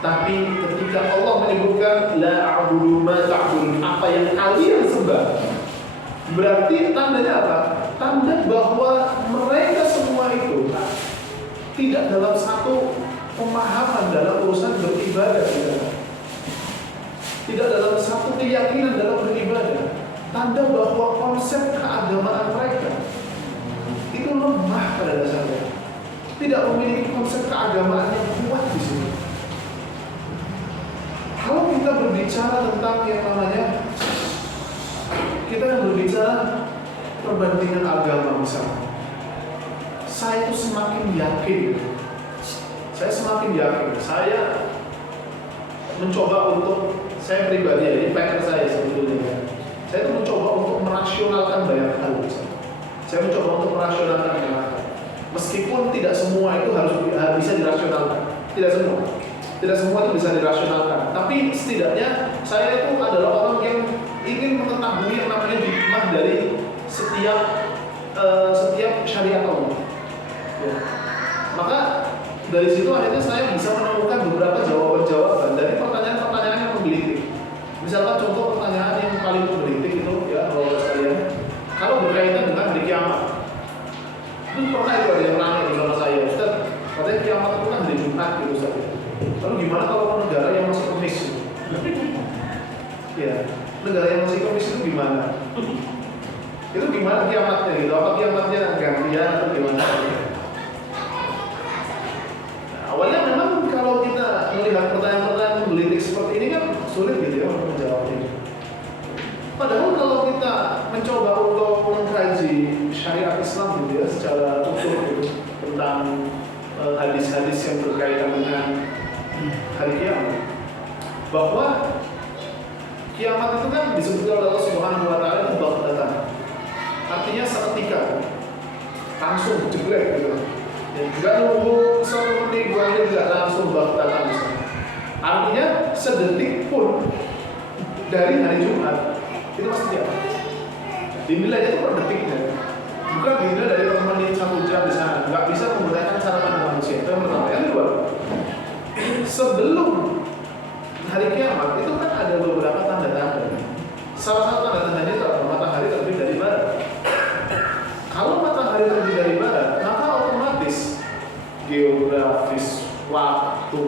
Tapi ketika Allah menyebutkan la a'budu ma ta'budun, apa yang kalian sembah, berarti tandanya apa? Tanda bahwa mereka semua itu tidak dalam satu pemahaman dalam urusan beribadah, tidak dalam satu keyakinan dalam beribadah. Tanda bahwa konsep keagamaan mereka itu lemah pada dasarnya, tidak memiliki konsep keagamaan yang kuat di sini. Kalau kita berbicara tentang yang namanya, kita berbicara perbandingan agama misalnya, saya itu semakin yakin, saya mencoba untuk, saya pribadi ya, ini pattern saya sebetulnya. Saya itu mencoba untuk merasionalkan banyak hal. Saya mencoba untuk merasionalkan banyak hal. Meskipun tidak semua itu harus bisa dirasionalkan, tidak semua itu bisa dirasionalkan. Tapi setidaknya saya itu adalah orang yang ingin mengetahui yang namanya hikmah dari setiap syariat Allah. Ya. Maka dari situ akhirnya saya bisa menemukan beberapa jawaban-jawaban dari pertanyaan-pertanyaan yang menggelitik. Misalkan contoh pertanyaan yang paling menggelitik itu, ya, kalau sekalian, kalau berkaitan dengan hari kiamat, itu pernah itu ada yang nanya bersama saya, Ustaz, katanya kiamat itu kan hari Jumat gitu, Ustaz. Lalu gimana kalau negara yang masih Kamis? Ya, negara yang masih Kamis itu gimana? Itu gimana kiamatnya gitu? Apa kiamatnya gantian atau gimana? Awalnya memang kalau kita melihat pertanyaan-pertanyaan menggelitik seperti ini kan sulit gitu ya untuk menjawabnya. Padahal kalau kita mencoba untuk mengkaji syariat Islam gitu ya secara utuh gitu, tentang hadis-hadis yang berkaitan dengan hari kiamat, bahwa kiamat itu kan disebutkan oleh Allah Subhanahu wa taala itu baghtatan. Artinya seketika, langsung jeblek gitu. Enggak nunggu 1 menit, 2 menit, enggak langsung baghtatan misalnya. Artinya sedetik pun dari hari Jumat itu pasti kiamat. Dinilainya itu per detiknya, bukan dinilai dari per menit 1 jam di sana. Enggak bisa menggunakan cara pandang manusia. Itu yang pertama. Yang kedua, sebelum hari kiamat itu kan ada beberapa tanda-tanda. Salah satu tanda-tandanya itu matahari terbit dari barat. matahari terbit dari barat, maka otomatis geografis, waktu,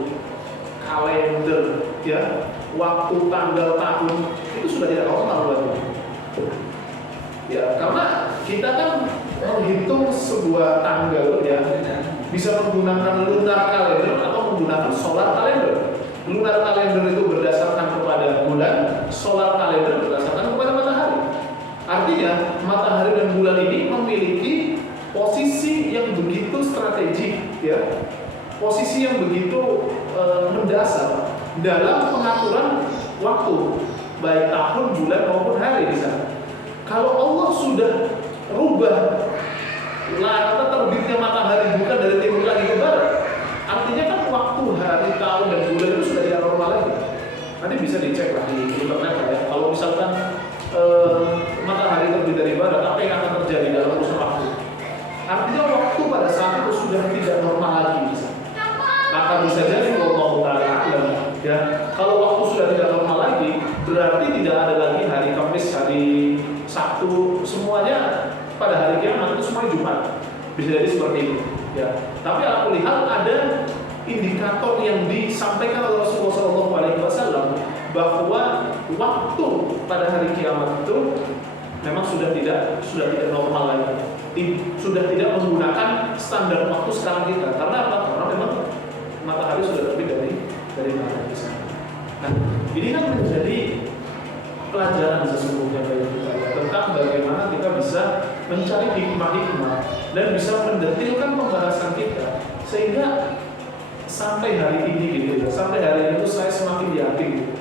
kalender, ya, waktu, tanggal, tahun itu sudah tidak normal lagi. Ya, karena kita kan menghitung sebuah tanggal, ya, bisa menggunakan lunar kalender atau menggunakan solar kalender. Lunar kalender itu berdasarkan kepada bulan, solar kalender berdasarkan kepada matahari. Artinya matahari dan bulan ini memiliki posisi yang begitu strategik, ya, posisi yang begitu mendasar dalam pengaturan waktu, baik tahun, bulan maupun hari di sana. Kalau Allah sudah rubah terbitnya matahari bukan dari timur lagi ke barat, artinya kan waktu, hari, tahun, dan bulan itu sudah tidak normal lagi. Nanti bisa dicek lah di internet ya. Kalau misalkan matahari terbit dari barat, apa yang akan terjadi dalam urusan waktu? Artinya waktu pada saat itu sudah tidak normal lagi. Maka bisa jadi Allah Ta'ala, ya, kalau waktu sudah tidak normal lagi, berarti tidak ada lagi hari Kamis, hari Sabtu, semuanya pada hari kiamat itu semuanya Jumat. Bisa jadi seperti itu, ya. Tapi aku lihat ada indikator yang disampaikan oleh Rasulullah SAW bahwa waktu pada hari kiamat itu memang sudah tidak normal lagi, sudah tidak menggunakan standar waktu sekarang kita. Karena apa? Karena memang matahari sudah terbit dari matahari sana. Nah, ini kan menjadi pelajaran sesungguhnya bagi kita tentang bagaimana kita bisa mencari hikmah-hikmah dan bisa mendetilkan pembahasan kita sehingga sampai hari ini gitu ya, sampai hari ini tuh saya semakin yakin gitu.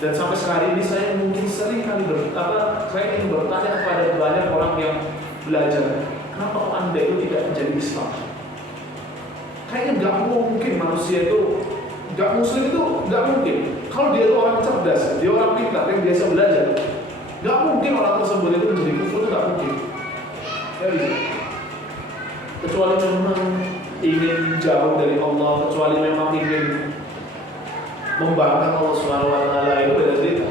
Dan sampai sekarang ini saya mungkin sering kali saya ingin bertanya kepada banyak orang yang belajar, kenapa Anda itu tidak menjadi Islam? Kayaknya nggak mungkin manusia itu, nggak muslim itu nggak mungkin. Kalau dia itu orang cerdas, dia orang pintar yang biasa belajar, nggak mungkin orang tersebut itu menjadi kufur, itu nggak mungkin. Ya gitu. Kecuali memang ingin jauh dari Allah, kecuali memang ingin membanggakan Allah SWT, itu beda cerita.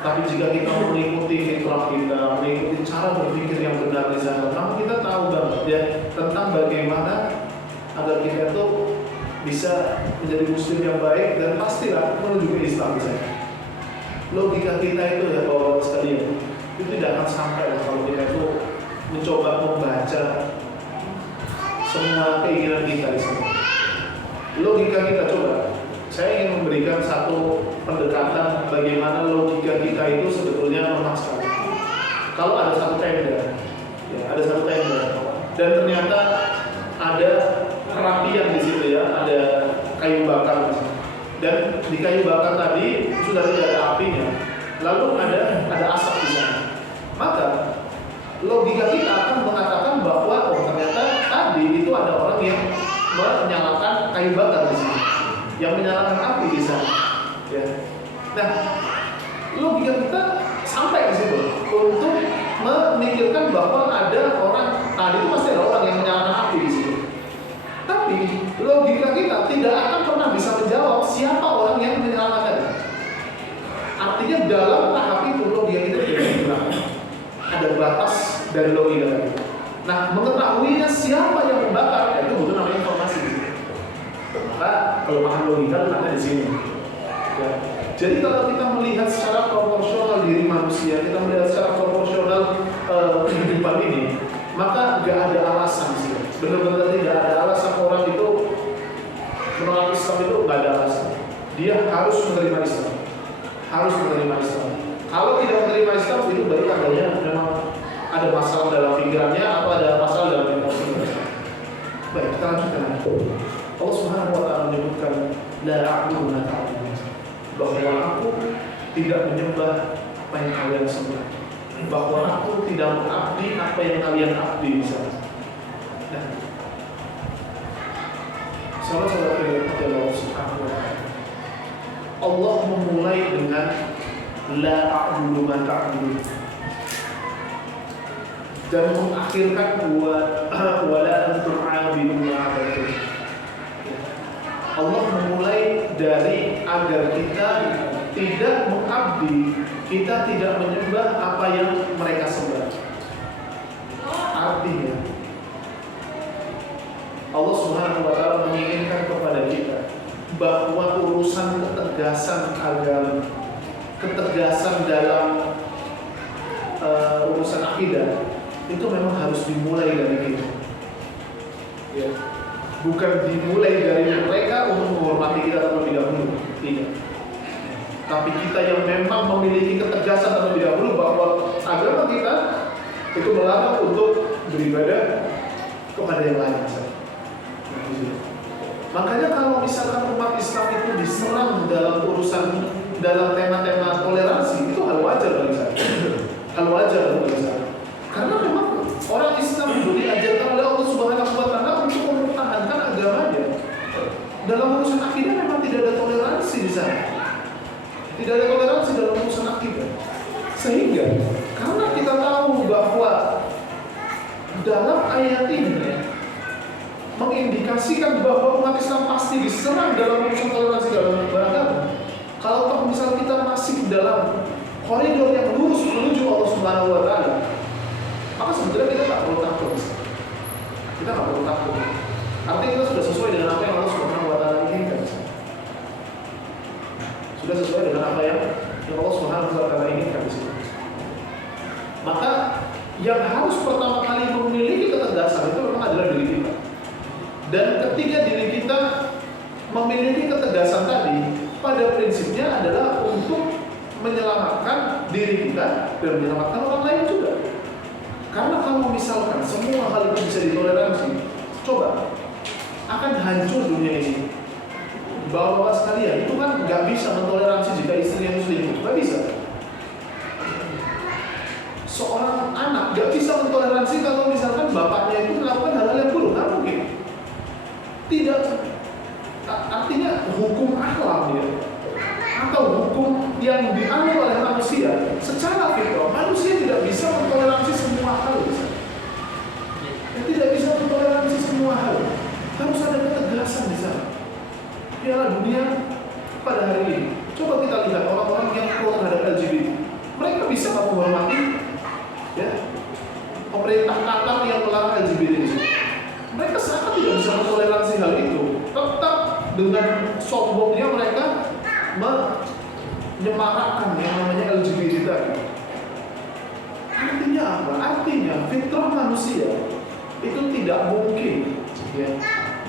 Tapi jika kita mengikuti fitrah kita, mengikuti cara berpikir yang benar di sana, maka kita tahu banget ya tentang bagaimana agar kita itu bisa menjadi muslim yang baik dan pastilah menuju ke Islam misalnya. Logika kita itu ya bapak sekalian, itu tidak akan sampai kalau kita itu mencoba membaca semua keinginan kita di sini. Logika kita coba. Saya ingin memberikan satu pendekatan bagaimana logika kita itu sebetulnya lemah sekali. Kalau ada satu tenda, ya, ada satu tenda, dan ternyata ada kerapian di situ ya, ada kayu bakar di situ. Dan di kayu bakar tadi sudah tidak ada apinya, lalu ada asap di sana. Maka logika kita akan mengatakan bahwa ternyata tadi itu ada orang yang menyalakan kayu bakar di sini, yang menyalakan api di sana. Ya. Nah, logika kita sampai di situ untuk memikirkan bahwa ada orang tadi itu pasti ada orang yang menyalakan api di situ. Tapi logika kita tidak akan pernah bisa menjawab siapa orang yang menyalakan. Artinya dalam tahap itu logika kita tidak digunakan. Ada batas dari logika tadi. Nah, mengetahuinya siapa yang membakar itu butuh namanya informasi. Maka kelemahan logika ada di sini. Ya. Jadi kalau kita melihat secara proporsional diri manusia, kita melihat secara proporsional kehidupan ini, maka nggak ada alasan sih. Benar-benar tidak ada alasan orang itu menolak Islam, itu nggak ada alasan. Dia harus menerima Islam, harus menerima Islam. Kalau tidak menerima Islam itu berarti tandanya memang ada masalah dalam pikirannya atau ada masalah dalam emosi. Baik, kita lanjutkan. Allah Subhanahu wa Ta'ala menyebutkan la a'budu ma ta'budun, bahwa aku tidak menyembah apa yang kalian sembah, bahwa aku tidak mengabdi apa yang kalian abdi di sana. Nah, salah-salah kepada Allah Subhanahu wa Ta'ala, Allah memulai dengan la a'budu ma ta'budun dan mengakhirkan wala antum 'abidun ma 'abadtu. Allah memulai dari agar kita tidak mengabdi, kita tidak menyembah apa yang mereka sembah. Artinya Allah Subhanahu wa Ta'ala menginginkan kepada kita bahwa urusan ketegasan agama, ketegasan dalam urusan akidah itu memang harus dimulai dari kita. Ya. Bukan dimulai dari mereka untuk menghormati kita terlebih dahulu, tidak. Tapi kita yang memang memiliki ketegasan terlebih dahulu bahwa agama kita itu melarang untuk beribadah kepada yang lain. Makanya kalau misalkan umat Islam itu diserang dalam urusan, dalam tema-tema toleransi, itu hal wajar bagi saya. Hal wajar bagi saya. Karena memang orang Islam itu diajarkan oleh Allah Subhanahu wa Ta'ala untuk mempertahankan agamanya. Dalam urusan akidah memang tidak ada toleransi di sana. Tidak ada toleransi dalam urusan akidah. Sehingga karena kita tahu bahwa dalam ayat ini mengindikasikan bahwa umat Islam pasti diserang dalam urusan toleransi dalam beragama. Kalau misal kita masih dalam koridor yang lurus menuju Allah Subhanahu wa Ta'ala, maka sebenarnya kita tak perlu takut. Kita tak perlu takut. Artinya kita sudah sesuai dengan apa yang Allah Subhanahu wa Ta'ala inginkan. Sudah sesuai dengan apa yang Allah Subhanahu wa Ta'ala inginkan di sini. Maka yang harus pertama kali memiliki ketegasan itu memang adalah diri kita. Dan ketika diri kita memiliki ketegasan tadi, pada prinsipnya adalah untuk menyelamatkan diri kita dan menyelamatkan orang lain juga. Karena kalau misalkan semua hal itu bisa ditoleransi, coba akan hancur dunia ini. Bapak-bapak sekalian, itu kan nggak bisa mentoleransi jika istri yang selingkuh, nggak bisa. Seorang anak nggak bisa mentoleransi kalau misalkan bapaknya itu melakukan hal-hal yang buruk, nggak mungkin. Tidak, artinya hukum alam ya, atau hukum yang dianut oleh manusia secara fitrah, manusia tidak bisa mentoleransi semua hal. Tidak bisa mentoleransi semua hal. Harus ada ketegasan di sana. Piala Dunia pada hari ini, coba kita lihat orang-orang yang pro terhadap LGBT. Mereka bisa nggak menghormati ya pemerintah Qatar yang melarang LGBT di sini? Mereka sangat tidak bisa mentoleransi hal itu. Tetap dengan sombongnya mereka menyemarakkan yang namanya LGBT tadi. Artinya apa? Artinya fitrah manusia itu tidak mungkin ya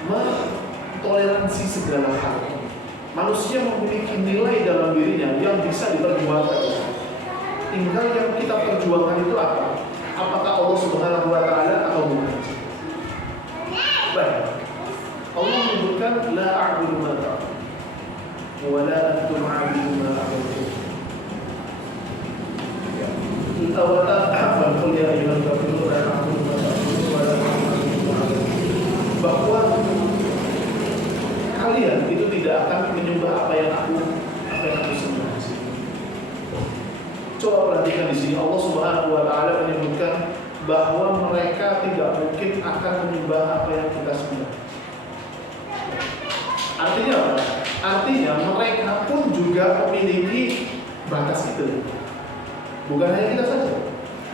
mentoleransi segala hal. Manusia memiliki nilai dalam dirinya yang bisa diperjuangkan. Tinggal yang kita perjuangkan itu apa? Apakah Allah Subhanahu wa Ta'ala atau bukan? Baik. Allah menyebutkan la a'budu ma ta'budun wa la antum 'abidun ma a'budu. Qul ya ayyuhal kafirun la a'budu ma ta'budun wa la antum 'abidun ma a'budu. Bahwa kalian itu tidak akan menyembah apa yang aku sembah. Coba perhatikan di sini Allah Subhanahu wa Ta'ala menyebutkan bahwa mereka tidak mungkin akan menyembah apa yang kita sembah. Artinya apa? Artinya mereka pun juga memiliki batas itu. Bukan hanya kita saja.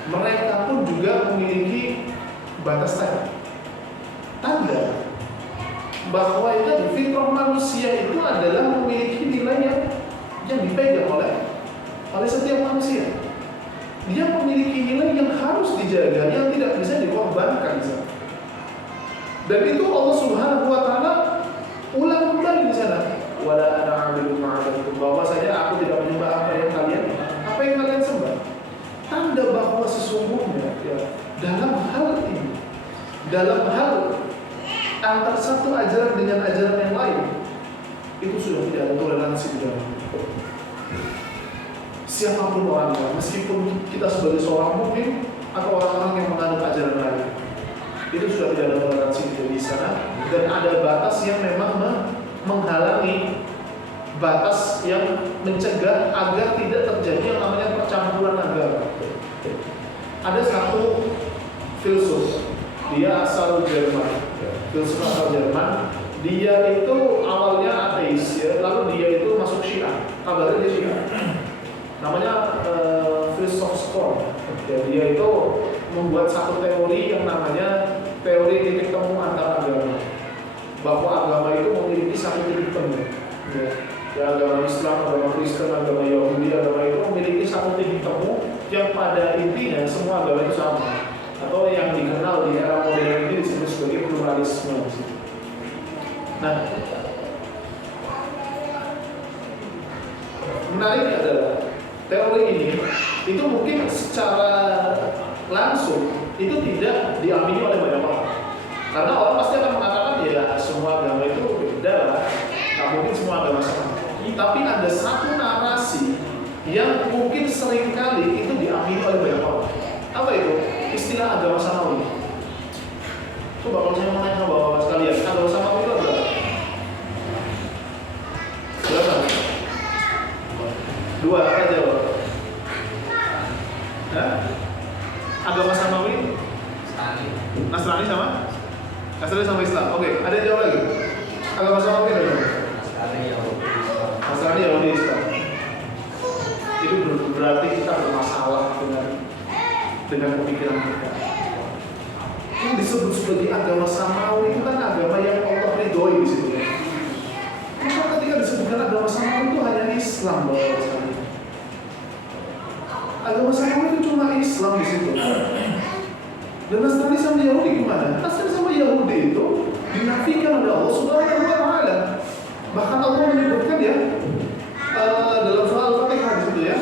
Mereka pun juga memiliki batas tadi. Tanda bahwa itu fitrah manusia itu adalah memiliki nilai yang dipegang oleh setiap manusia. Dia memiliki nilai yang harus dijaga, yang tidak bisa dikorbankan. Dan itu Allah Subhanahu wa Ta'ala ulang kembali di sana. Wala ana 'abidun ma 'abadtum. Bahwasanya aku tidak menyembah apa yang kalian sembah. Tanda bahwa sesungguhnya ya, dalam hal ini, dalam hal antara satu ajaran dengan ajaran yang lain, itu sudah tidak ada toleransi di dalam. Siapapun orangnya, meskipun kita sebagai seorang mukmin atau orang-orang yang menganut ajaran lain, itu sudah tidak ada toleransi di sana. Dan ada batas yang memang menghalangi, batas yang mencegah agar tidak terjadi yang namanya percampuran agama. Ada satu filsuf, dia asal Jerman, filsuf asal Jerman. Dia itu awalnya ateis, ya, lalu dia itu masuk Syiah. Kabarnya dia Syiah. Namanya filsuf Storm. Ya, dia itu membuat satu teori yang namanya teori titik temu antara agama. bahwa agama itu memiliki satu titik temu. Ya, agama Islam, agama Kristen, agama Yahudi, agama itu memiliki satu titik temu yang pada intinya semua agama itu sama, atau yang dikenal di era modern ini disebut sebagai pluralisme. Nah, menariknya adalah teori ini itu mungkin secara langsung itu tidak diamini oleh banyak orang, karena orang pasti akan mengatakan ya semua agama itu beda lah, nggak mungkin semua agama sama. Tapi ada satu narasi yang mungkin seringkali itu diamini oleh banyak orang. Apa itu? Istilah agama samawi. Coba kalau saya mau nanya sama bapak sekalian, agama samawi itu apa? Berapa? Dua apa jawab? Agama samawi? Nasrani sama? Nasrani sama Islam. Oke, ada yang jawab lagi? Agama samawi apa? Nasrani Yahudi Islam. Itu berarti kita bermasalah dengan pemikiran kita. Yang disebut sebagai agama samawi itu kan agama yang Allah ridhoi di situ. Maka ketika disebutkan agama samawi itu hanya Islam, Bapak sekalian. Agama samawi itu cuma Islam di situ. Dan Nasrani sama Yahudi gimana? Nasrani sama Yahudi itu dinafikan oleh Allah Subhanahu wa taala. Bahkan Allah menyebutkan ya dalam surah Al-Fatihah di situ ya.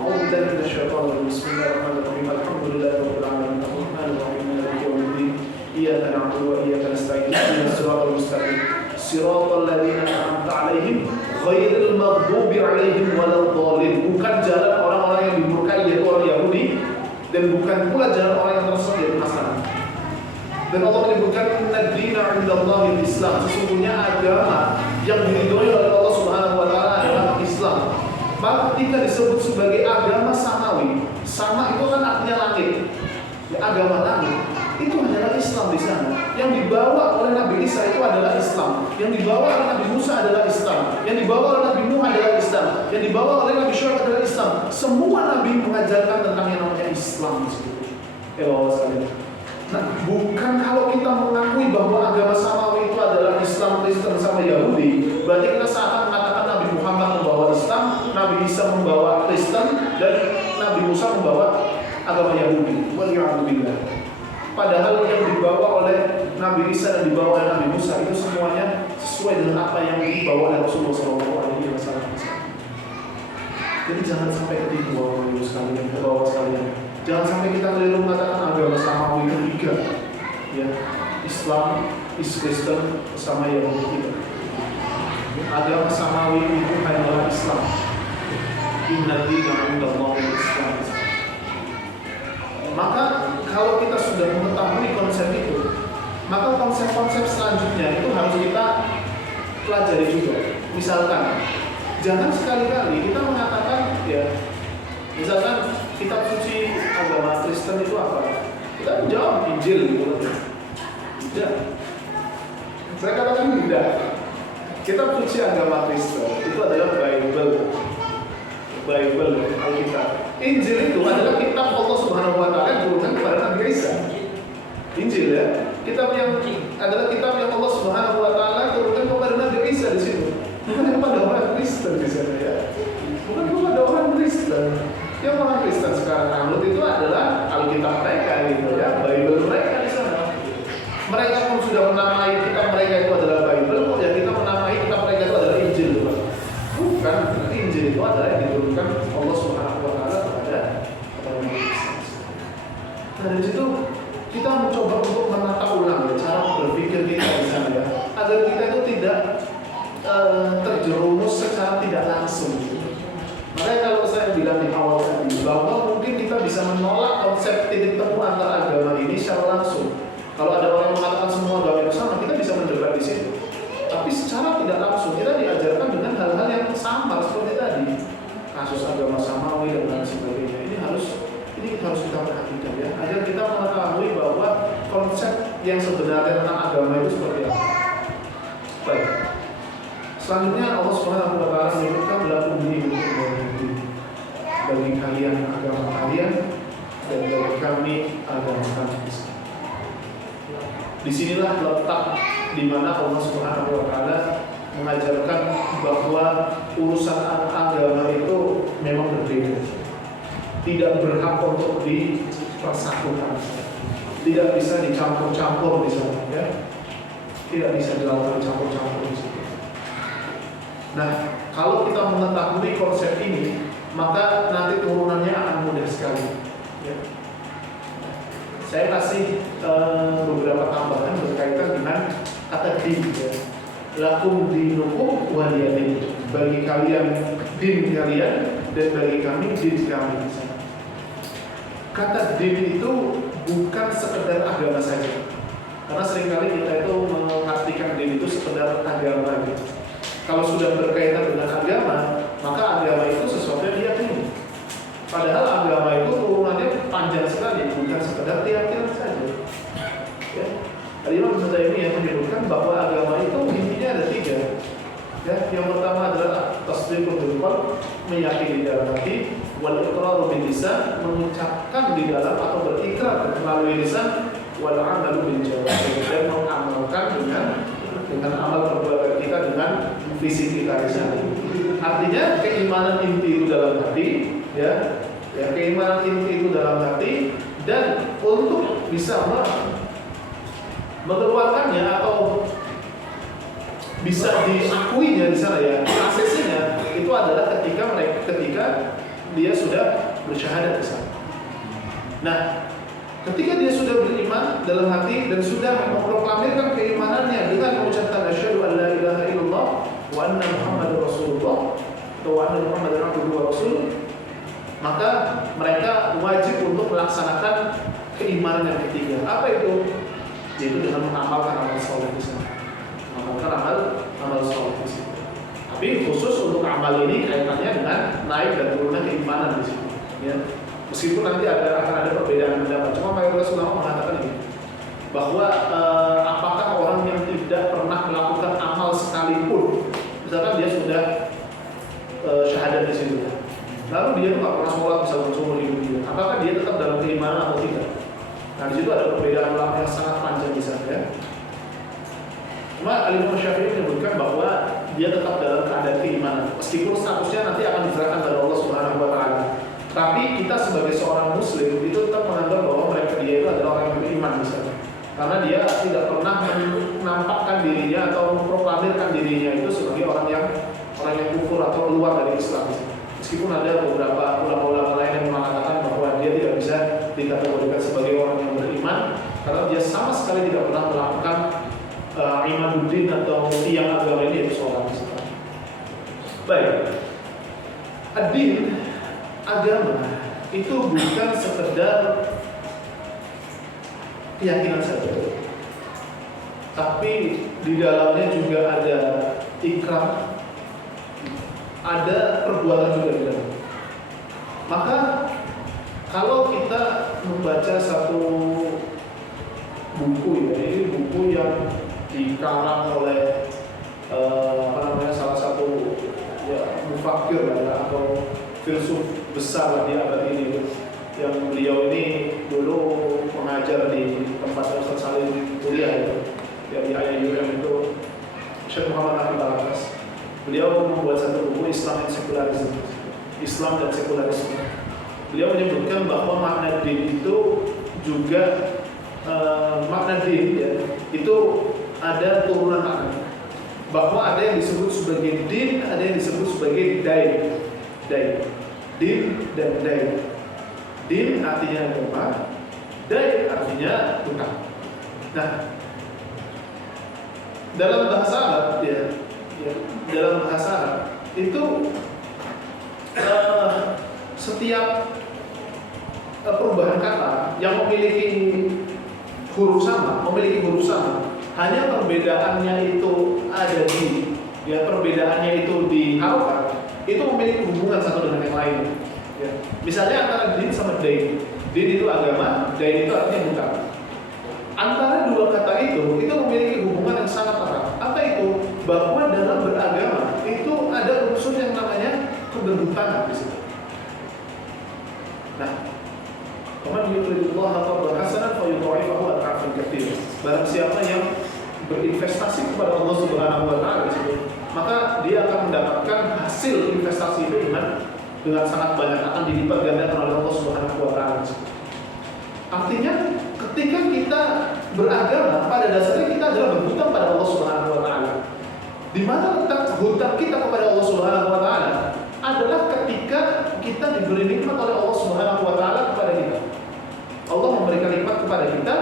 A'udzubillahi minasyaitonir rajim. Bismillahirrahmanirrahim. Alhamdulillahirabbil alamin. Arrahmanir rahim. Maliki yaumiddin. Iyyaka na'budu wa iyyaka nasta'in. Ihdinas siratal mustaqim. Siratal ladzina an'amta 'alaihim ghairil maghdubi 'alaihim waladdallin. Bukan jalan orang-orang yang dimurkai yaitu orang Yahudi, dan bukan pula jalan orang yang tersesat yaitu Nasrani. Dan Allah menyebutkan ad-dina 'indallahi Islam. Sesungguhnya agama yang diridhoi oleh Allah Subhanahu wa taala adalah Islam. Maka ketika disebut sebagai agama samawi, sama itu kan artinya langit. Ya, agama langit itu adalah Islam di sana. Yang dibawa oleh Nabi Isa itu adalah Islam. Yang dibawa oleh Nabi Musa adalah Islam. Yang dibawa oleh Nabi Nuh adalah Islam. Yang dibawa oleh Nabi Syuaib adalah Islam. Semua nabi mengajarkan tentang yang namanya Islam di situ. Nah, bukan kalau kita mengakui bahwa agama samawi itu adalah Islam, Kristen sama Yahudi, berarti kita seakan mengatakan Nabi Muhammad membawa Islam, Nabi Isa membawa Kristen, dan Nabi Musa membawa agama Yahudi. Waliyahudillah. Padahal yang dibawa oleh Nabi Isa dan dibawa oleh Nabi Musa itu semuanya sesuai dengan apa yang dibawa oleh Rasulullah SAW. Jadi jangan sampai ketipu bapak-bapak sekalian, bapak sekalian. Jangan sampai kita keliru mengatakan agama samawi itu tiga, ya, Islam, Kristen, sama Yahudi kita. Agama samawi itu hanyalah Islam. Inna dina 'indallahi Islam. Maka kalau kita sudah mengetahui konsep itu, maka konsep-konsep selanjutnya itu harus kita pelajari juga. Misalkan, jangan sekali-kali kita mengatakan ya, misalkan kitab suci agama Kristen itu apa? Kita menjawab Injil gitu. Tidak. Saya katakan tidak. Kitab suci agama Kristen itu adalah Bible, Alkitab. Injil itu adalah kitab Allah Subhanahu wa taala yang diturunkan kepada Nabi Isa. Injil ya, kitab yang adalah kitab yang Allah Subhanahu wa taala turunkan kepada Nabi Isa di situ. Bukan kepada orang Kristen di sana ya. Bukan kepada orang Kristen. Yang orang Kristen sekarang anut itu adalah Alkitab mereka gitu ya, Bible mereka di sana. Mereka pun sudah menamai kitab mereka itu adalah Bible, kok ya kita menamai kitab mereka itu adalah Injil, bukan? Berarti Injil itu adalah yang diturunkan Allah Subhanahu wa taala kepada orang Kristen. Nah, dari situ kita mencoba untuk menata ulang ya, cara berpikir kita di sana ya, agar kita itu tidak terjerumus secara tidak langsung. Makanya kalau saya bilang di awal tadi bahwa mungkin kita bisa menolak konsep titik temu antara agama ini secara langsung. Kalau ada orang yang mengatakan semua agama itu sama, kita bisa mendebat di situ. Tapi secara tidak langsung kita diajarkan dengan hal-hal yang samar seperti tadi, kasus agama samawi dan lain sebagainya. Ini harus kita perhatikan ya, agar kita mengetahui bahwa konsep yang sebenarnya tentang agama itu seperti apa. Baik. Selanjutnya Allah Subhanahu wa taala menyebutkan lakum dinukum bagi kalian agama kalian dan bagi kami agama kami. Di Disinilah letak di mana Allah Subhanahu wa taala mengajarkan bahwa urusan agama itu memang berbeda. Tidak berhak untuk dipersatukan. Tidak bisa dicampur-campur di sana, ya. Tidak bisa dilakukan campur-campur di situ. Nah, kalau kita mengetahui konsep ini, maka nanti turunannya akan mudah sekali. Ya. Saya kasih beberapa tambahan berkaitan dengan kata din. Ya. Lakum dinukum waliyadin. Bagi kalian din kalian dan bagi kami din kami. Kata din itu bukan sekedar agama saja. Karena seringkali kita itu mengartikan din itu sekedar agama gitu. Kalau sudah berkaitan dengan agama, maka agama itu sesuatu yang diyakini. Padahal agama itu turunannya panjang sekali, bukan sekedar keyakinan saja. Ya. Imam Ghazali yang menyebutkan bahwa agama itu intinya ada 3. Ya, yang pertama adalah tasdiqul bil qalb, meyakini dalam hati, wal iqraru bil lisan, mengucapkan di dalam atau berikrar melalui lisan, wal amalu bil jawarih, dan mengamalkan dengan amal perbuatan kita dengan fisik kita di sana. Artinya keimanan inti itu dalam hati, ya keimanan inti itu dalam hati, dan untuk bisa mengeluarkannya atau bisa diakuinya di sana, ya aksesnya itu adalah ketika dia sudah bersyahadat di sana. Nah, ketika dia sudah beriman dalam hati dan sudah memproklamirkan keimanannya dengan mengucapkan asyhadu an la ilaha illallah wa anna muhammadar rasulullah atau wa anna muhammadar abduhu wa rasuluh, maka mereka wajib untuk melaksanakan keimanan yang ketiga. Apa itu? Yaitu dengan mengamalkan amal saleh di sana. Mengamalkan amal saleh di situ. Tapi khusus untuk amal ini kaitannya dengan naik dan turunnya keimanan di situ. Ya. Meskipun nanti akan ada perbedaan pendapat, cuma mayoritas ulama mengatakan ini, bahwa apakah orang yang tidak pernah melakukan amal sekalipun, misalkan dia sudah syahadat di situ, lalu dia nggak pernah sholat misalkan seumur hidup dia, apakah dia tetap dalam keimanan atau tidak? Nah di situ ada perbedaan ulama yang sangat panjang di sana. Ya. Cuma Al-Imam Syafi'i menyebutkan bahwa dia tetap dalam keadaan keimanan, meskipun statusnya nanti akan diserahkan kepada Allah Subhanahu wa taala. Tapi kita sebagai seorang muslim itu tetap menganggap bahwa mereka dia itu adalah orang yang beriman misalnya. Karena dia tidak pernah menampakkan dirinya atau memproklamirkan dirinya itu sebagai orang yang kufur atau keluar dari Islam. Meskipun ada beberapa ulama-ulama lain yang mengatakan bahwa dia tidak bisa dikategorikan sebagai orang yang beriman karena dia sama sekali tidak pernah melakukan imaduddin atau tiang agama ini, yaitu sholat misalnya. Baik, ad-din, agama itu bukan sekedar keyakinan saja, tapi di dalamnya juga ada ikrar, ada perbuatan juga di dalam. Maka kalau kita membaca satu buku, ya ini buku yang dikarang oleh salah satu mufakir atau filsuf besar di abad ini, yang beliau ini dulu mengajar di tempat Ustaz Salim kuliah ya, di IAIN itu, Syekh Muhammad Nafi Balakas. Beliau membuat satu buku Islam dan Sekularisme. Beliau menyebutkan bahwa makna din itu juga makna din ya, itu ada turunan makna. Bahwa ada yang disebut sebagai din, ada yang disebut sebagai dain. Din dan dain. Din artinya agama, dain artinya hutang. Nah, dalam bahasa Arab dalam bahasa Arab itu setiap perubahan kata yang memiliki huruf sama, hanya perbedaannya itu ada perbedaannya itu di harokat, itu memiliki hubungan satu dengan yang lain. Ya. Misalnya antara din sama dain. Din itu agama, dain itu artinya hutang. Antara dua kata itu memiliki hubungan yang sangat erat. Apa itu? Bahwa dalam beragama itu ada unsur yang namanya keberhutanan di situ. Nah, "Faman yuridillahu qardan hasanan fayudha'ifahu ad'afan katsira." Barang siapa yang berinvestasi kepada Allah Subhanahu wa taala, maka dia akan mendapatkan hasil investasi itu dengan sangat banyak, akan dilipat gandakan oleh Allah Subhanahu wa taala. Artinya ketika kita beragama, pada dasarnya kita adalah berhutang pada Allah Subhanahu wa taala. Di mana letak hutang kita kepada Allah Subhanahu wa taala adalah ketika kita diberi nikmat oleh Allah Subhanahu wa taala kepada kita. Allah memberikan nikmat kepada kita,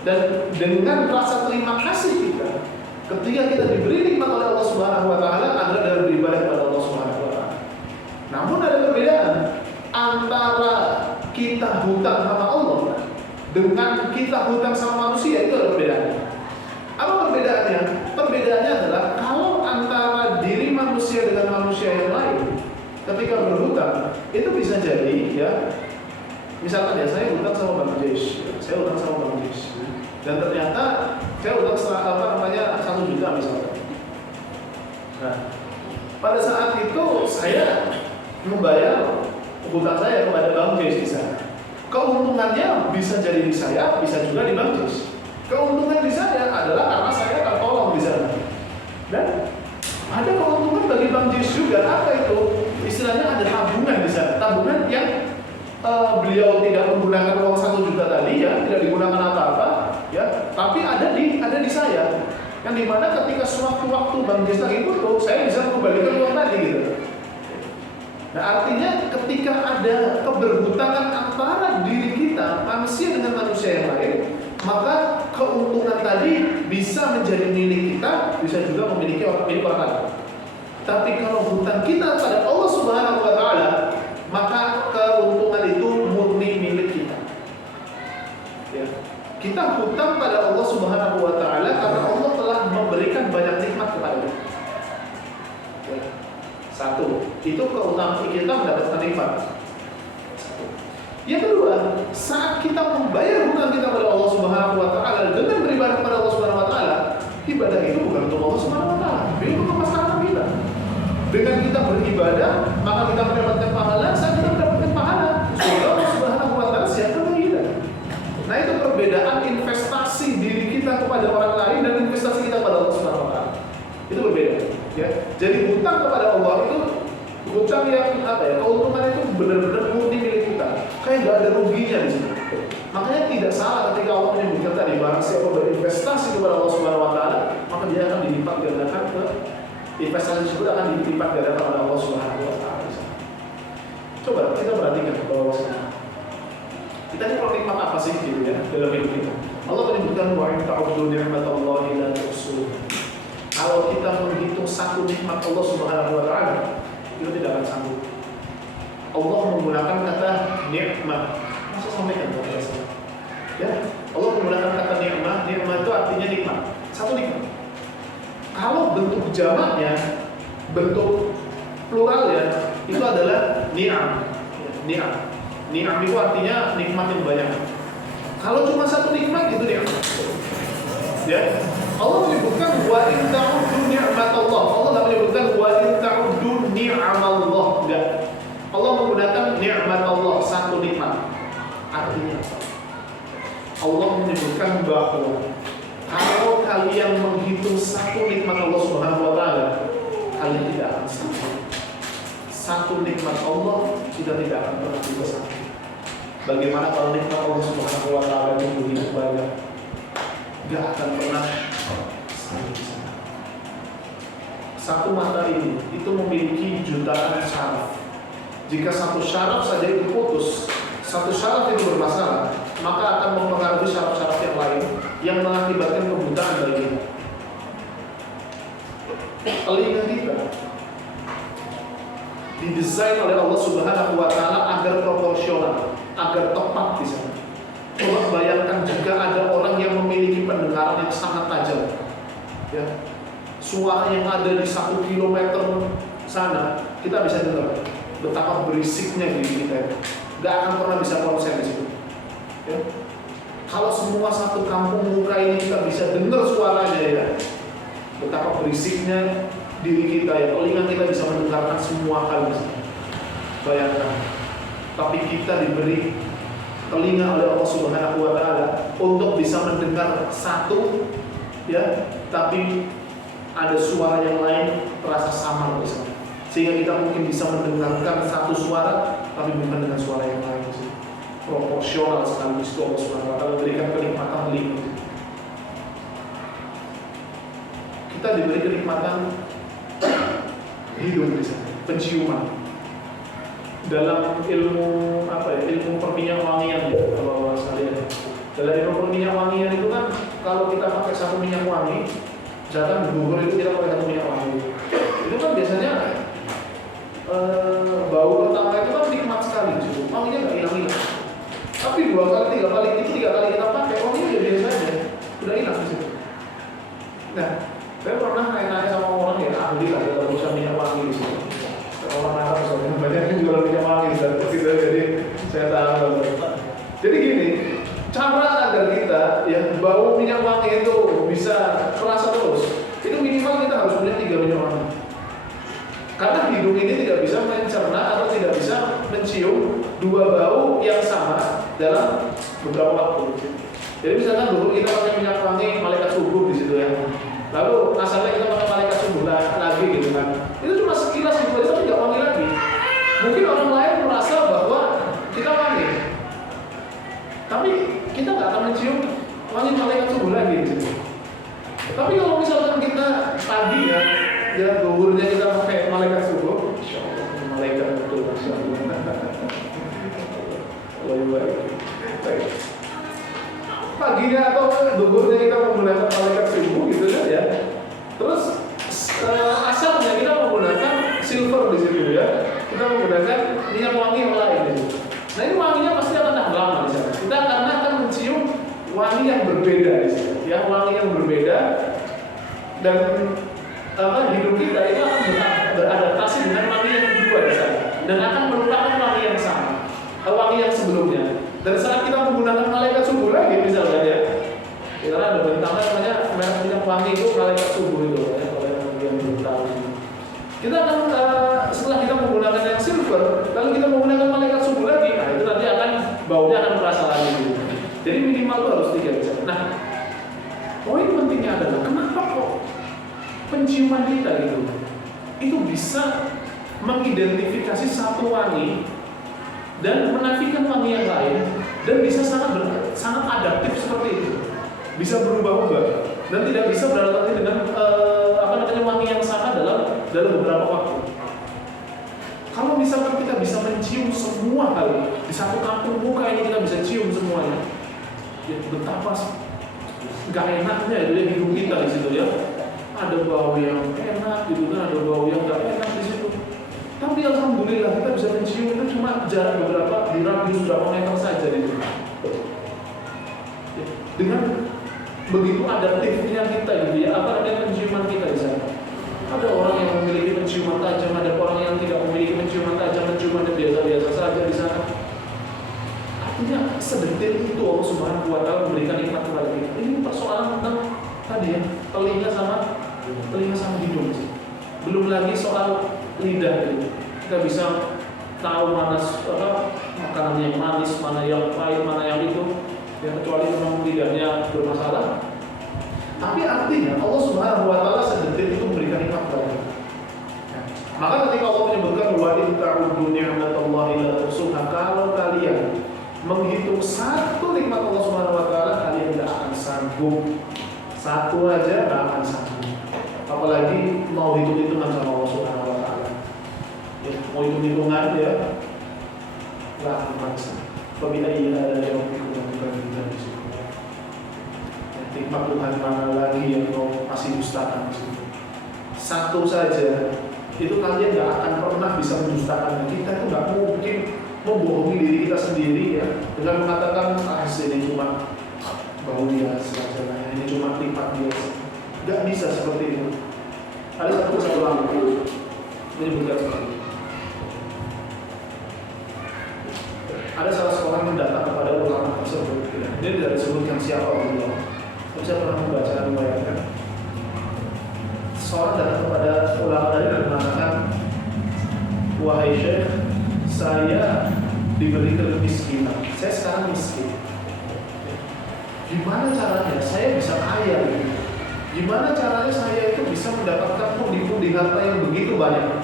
dan dengan rasa terima kasih kita ketika kita diberi nikmat oleh Allah Subhanahu wa taala adalah dalam beribadah kepada Allah Subhanahu wa taala. Namun ada perbedaan antara kita hutang sama Allah dengan kita hutang sama manusia, itu ada perbedaannya. Apa perbedaannya? Perbedaannya adalah kalau antara diri manusia dengan manusia yang lain ketika berhutang, itu bisa jadi ya, misalkan ya, saya hutang sama Bang Jais, saya hutang sama Bang Jais, dan ternyata saya hutang 1 juta misalnya. Nah, pada saat itu saya membayar hutang saya kepada Bang Jais di sana. Keuntungannya bisa jadi di saya, bisa juga di Bang Jais. Keuntungan di saya adalah karena saya tertolong di sana. Dan ada keuntungan bagi Bang Jais juga. Apa itu? Istilahnya ada tabungan di sana. Tabungan yang beliau tidak menggunakan uang 1 juta tadi ya, tidak digunakan apa-apa ya, tapi ada di saya. Yang dimana ketika sewaktu-waktu Bang Jais lagi butuh, saya bisa mengembalikan uang tadi gitu. Nah, artinya ketika ada keberhutangan antara diri kita, manusia dengan manusia yang lain, maka keuntungan tadi bisa menjadi milik kita, bisa juga memiliki milik orang lain. Tapi kalau hutang kita pada Allah Subhanahu wa taala, maka keuntungan itu murni milik kita. Ya. Kita hutang pada Allah Subhanahu wa taala karena Allah telah memberikan banyak nikmat kepada kita. Ya. Satu, itu keutamaan kita mendapatkan nikmat. Satu. Yang kedua, saat kita membayar hutang kita pada Allah Subhanahu wa taala dengan beribadah kepada Allah Subhanahu wa taala, ibadah itu bukan untuk Allah Subhanahu wa taala, itu untuk masyarakat kita. Dengan kita beribadah, maka kita mendapatkan pahala, saat kita mendapatkan pahala, Allah Subhanahu wa taala siapkan bagi kita. Nah, itu perbedaan investasi diri kita kepada orang lain dan investasi kita kepada Allah Subhanahu wa taala. Itu berbeda. Ya, jadi hutang kepada Allah itu hutang yang keuntungan itu benar-benar murni milik kita, kayak nggak ada ruginya di sini. Makanya tidak salah ketika Allah menyebutkan tadi, barang siapa berinvestasi kepada Allah Subhanahu wa taala, maka dia akan dilipat gandakan ke investasi tersebut, akan dilipat gandakan oleh Allah Subhanahu wa taala. Coba kita perhatikan ke bawah sana. Kita ini kalau nikmat apa sih gitu ya dalam hidup kita? Allah menyebutkan wa in ta'uddu ni'matallahi la tuhsuha. Kalau kita menghitung satu nikmat Allah Subhanahu wa taala, kita tidak akan sanggup. Allah menggunakan kata nikmat. Masa sampaikan kata saya? Ya, Allah menggunakan kata nikmat. Nikmat itu artinya nikmat. Satu nikmat. Kalau bentuk jamaknya, bentuk pluralnya itu adalah ni'am. Ni'am. Ni'am itu artinya nikmat yang banyak. Kalau cuma satu nikmat itu nikmat. Ya. Allah menyebutkan wa in ta'uddu ni'matallah. Allah tidak menyebutkan wa in ta'uddu ni'amallah. Enggak. Allah menggunakan ni'matallah, satu nikmat. Artinya Allah menyebutkan bahwa kalau kalian menghitung satu nikmat Allah Subhanahu wa taala, kalian tidak akan sanggup. Satu nikmat Allah kita tidak akan pernah bisa sanggup. Bagaimana kalau nikmat Allah Subhanahu wa taala itu begitu banyak? Gak akan pernah sampai. Satu mata ini itu memiliki jutaan syaraf. Jika satu syaraf saja itu putus, satu syaraf itu bermasalah, maka akan mempengaruhi syaraf-syaraf yang lain yang mengakibatkan kebutaan bagi kita. Telinga kita didesain oleh Allah Subhanahu wa taala agar proporsional, agar tepat di sana. Coba bayangkan jika ada orang yang memiliki pendengaran yang sangat tajam, ya, suara yang ada di 1 kilometer sana, kita bisa dengar betapa berisiknya diri kita. Gak akan pernah bisa konsen di situ. Ya. Kalau semua satu kampung muka ini kita bisa dengar suaranya, ya, betapa berisiknya diri kita, ya, telinga kita bisa mendengarkan semua hal di sana. Bayangkan, tapi kita diberi telinga oleh Allah Subhanahu wa taala untuk bisa mendengar satu ya, tapi ada suara yang lain terasa samar misalnya. Sehingga kita mungkin bisa mendengarkan satu suara tapi bukan dengan suara yang lain. Proporsional sekali itu Allah Subhanahu wa taala memberikan kenikmatan telinga. Kita diberi kenikmatan hidung di sana, penciuman. Dalam ilmu ilmu perminyak-wangian ya, kalau sekalian. Dalam ilmu perminyak-wangian itu kan kalau kita pakai satu minyak wangi, misalkan bubur itu kita pakai satu minyak wangi. Itu kan biasanya bau pertama itu kan nikmat sekali, wanginya nggak hilang-hilang. Tapi 2 kali, 3 kali, itu 3 kali kita pakai, wanginya ya biasa aja, udah hilang di situ. Nah, saya pernah nanya sama orang ya, alhamdulillah ada urusan minyak wangi di situ. Orang Arab misalnya banyak yang jual minyak wangi dan jadi saya tahu. Jadi gini, cara agar kita ya bau minyak wangi itu bisa terasa terus, itu minimal kita harus punya 3 minyak wangi. Karena hidung ini tidak bisa mencerna atau tidak bisa mencium 2 bau yang sama dalam beberapa waktu. Jadi misalkan dulu kita pakai minyak wangi malaikat subuh di situ ya. Lalu asalnya kita pakai malaikat subuh lagi gitu kan. Itu cuma sekilas gitu aja tapi nggak wangi lagi. Mungkin orang lain merasa bahwa kita wangi, tapi kita nggak akan mencium wangi malaikat subuh lagi gitu. Tapi kalau misalkan kita pagi ya duhurnya kita pakai malaikat subuh, insyaallah malaikat betul insyaallah. Baik. Paginya atau duhurnya kita menggunakan malaikat subuh gitu kan ya. Terus asalnya kita menggunakan silver di situ ya. Kita menggunakan minyak wangi yang lain di situ. Nah ini wanginya pasti akan tahan lama di sana. Kita akan mencium wangi yang berbeda di situ. Ya wangi yang berbeda dan hidup kita itu akan beradaptasi dengan wangi yang kedua di sana dan akan melupakan wangi yang sama, wangi yang sebelumnya. Dan saat kita menggunakan malaikat subuh lagi misalnya ya, karena ada bentangan namanya merek minyak wangi itu malaikat subuh itu ya, kalau yang belum tahu. Kita akan setelah kita menggunakan yang silver, lalu kita menggunakan malaikat subuh lagi, nah itu nanti akan baunya akan terasa lagi gitu. Jadi minimal itu harus 3 misalnya. Nah, poin pentingnya adalah kenapa kok penciuman kita gitu itu bisa mengidentifikasi satu wangi dan menafikan wangi yang lain dan bisa sangat adaptif seperti itu, bisa berubah-ubah dan tidak bisa beradaptasi dengan wangi yang sama dalam beberapa waktu. Kalau misalkan kita bisa mencium semua hal di satu kampung muka ini, kita bisa cium semuanya, ya betapa nggak enaknya itu ya hidung kita di situ ya. Ada bau yang enak gitu kan, ada bau yang nggak enak di situ. Tapi alhamdulillah kita bisa mencium itu cuma jarak beberapa di radius berapa meter saja gitu. Dengan begitu adaptifnya kita gitu ya, apa ada penciuman kita di sana. Ada orang yang memiliki penciuman tajam, ada orang yang tidak memiliki penciuman tajam, penciumannya biasa-biasa saja di sana. Artinya sedetil itu Allah Subhanahu wa taala memberikan nikmat kepada kita. Ini persoalan tentang tadi ya, telinga sama hidung. Belum lagi soal lidah gitu. Kita bisa tahu mana makanan yang manis, mana yang pahit, mana yang itu. Ya kecuali memang lidahnya bermasalah. Tapi artinya Allah Subhanahu wa taala sedetil itu memberikan nikmat kepada kita. Maka ketika Allah menyebutkan wa in ta'uddu ni'matallahi la tuhsuha, kalau kalian menghitung satu nikmat Allah Subhanahu wa taala, kalian tidak akan sanggup. Satu aja tidak akan sanggup. Apalagi mau hitung-hitungan sama Allah Subhanahu wa taala. Ya, mau hitung-hitungan ya. Lah maksa. Pemilih ada yang bukan kita di situ. Nikmat Tuhan mana lagi yang mau masih dustakan di situ. Satu saja itu kalian nggak akan pernah bisa mendustakan. Kita itu nggak mungkin membohongi diri kita sendiri ya dengan mengatakan ini cuma bau biasa saja, ini cuma nikmat biasa. Nggak bisa seperti itu. Ada satu lampu menyebutkan seperti itu. Ada salah seorang yang datang kepada ulama tersebut. Dia tidak disebutkan siapa ulama. Saya pernah membaca dan membayangkan. Seorang datang kepada ulama tadi dan mengatakan, wahai Syekh, saya diberi kemiskinan. Saya sekarang miskin. gimana caranya saya bisa kaya? Gimana caranya saya itu bisa mendapatkan pundi-pundi harta yang begitu banyak?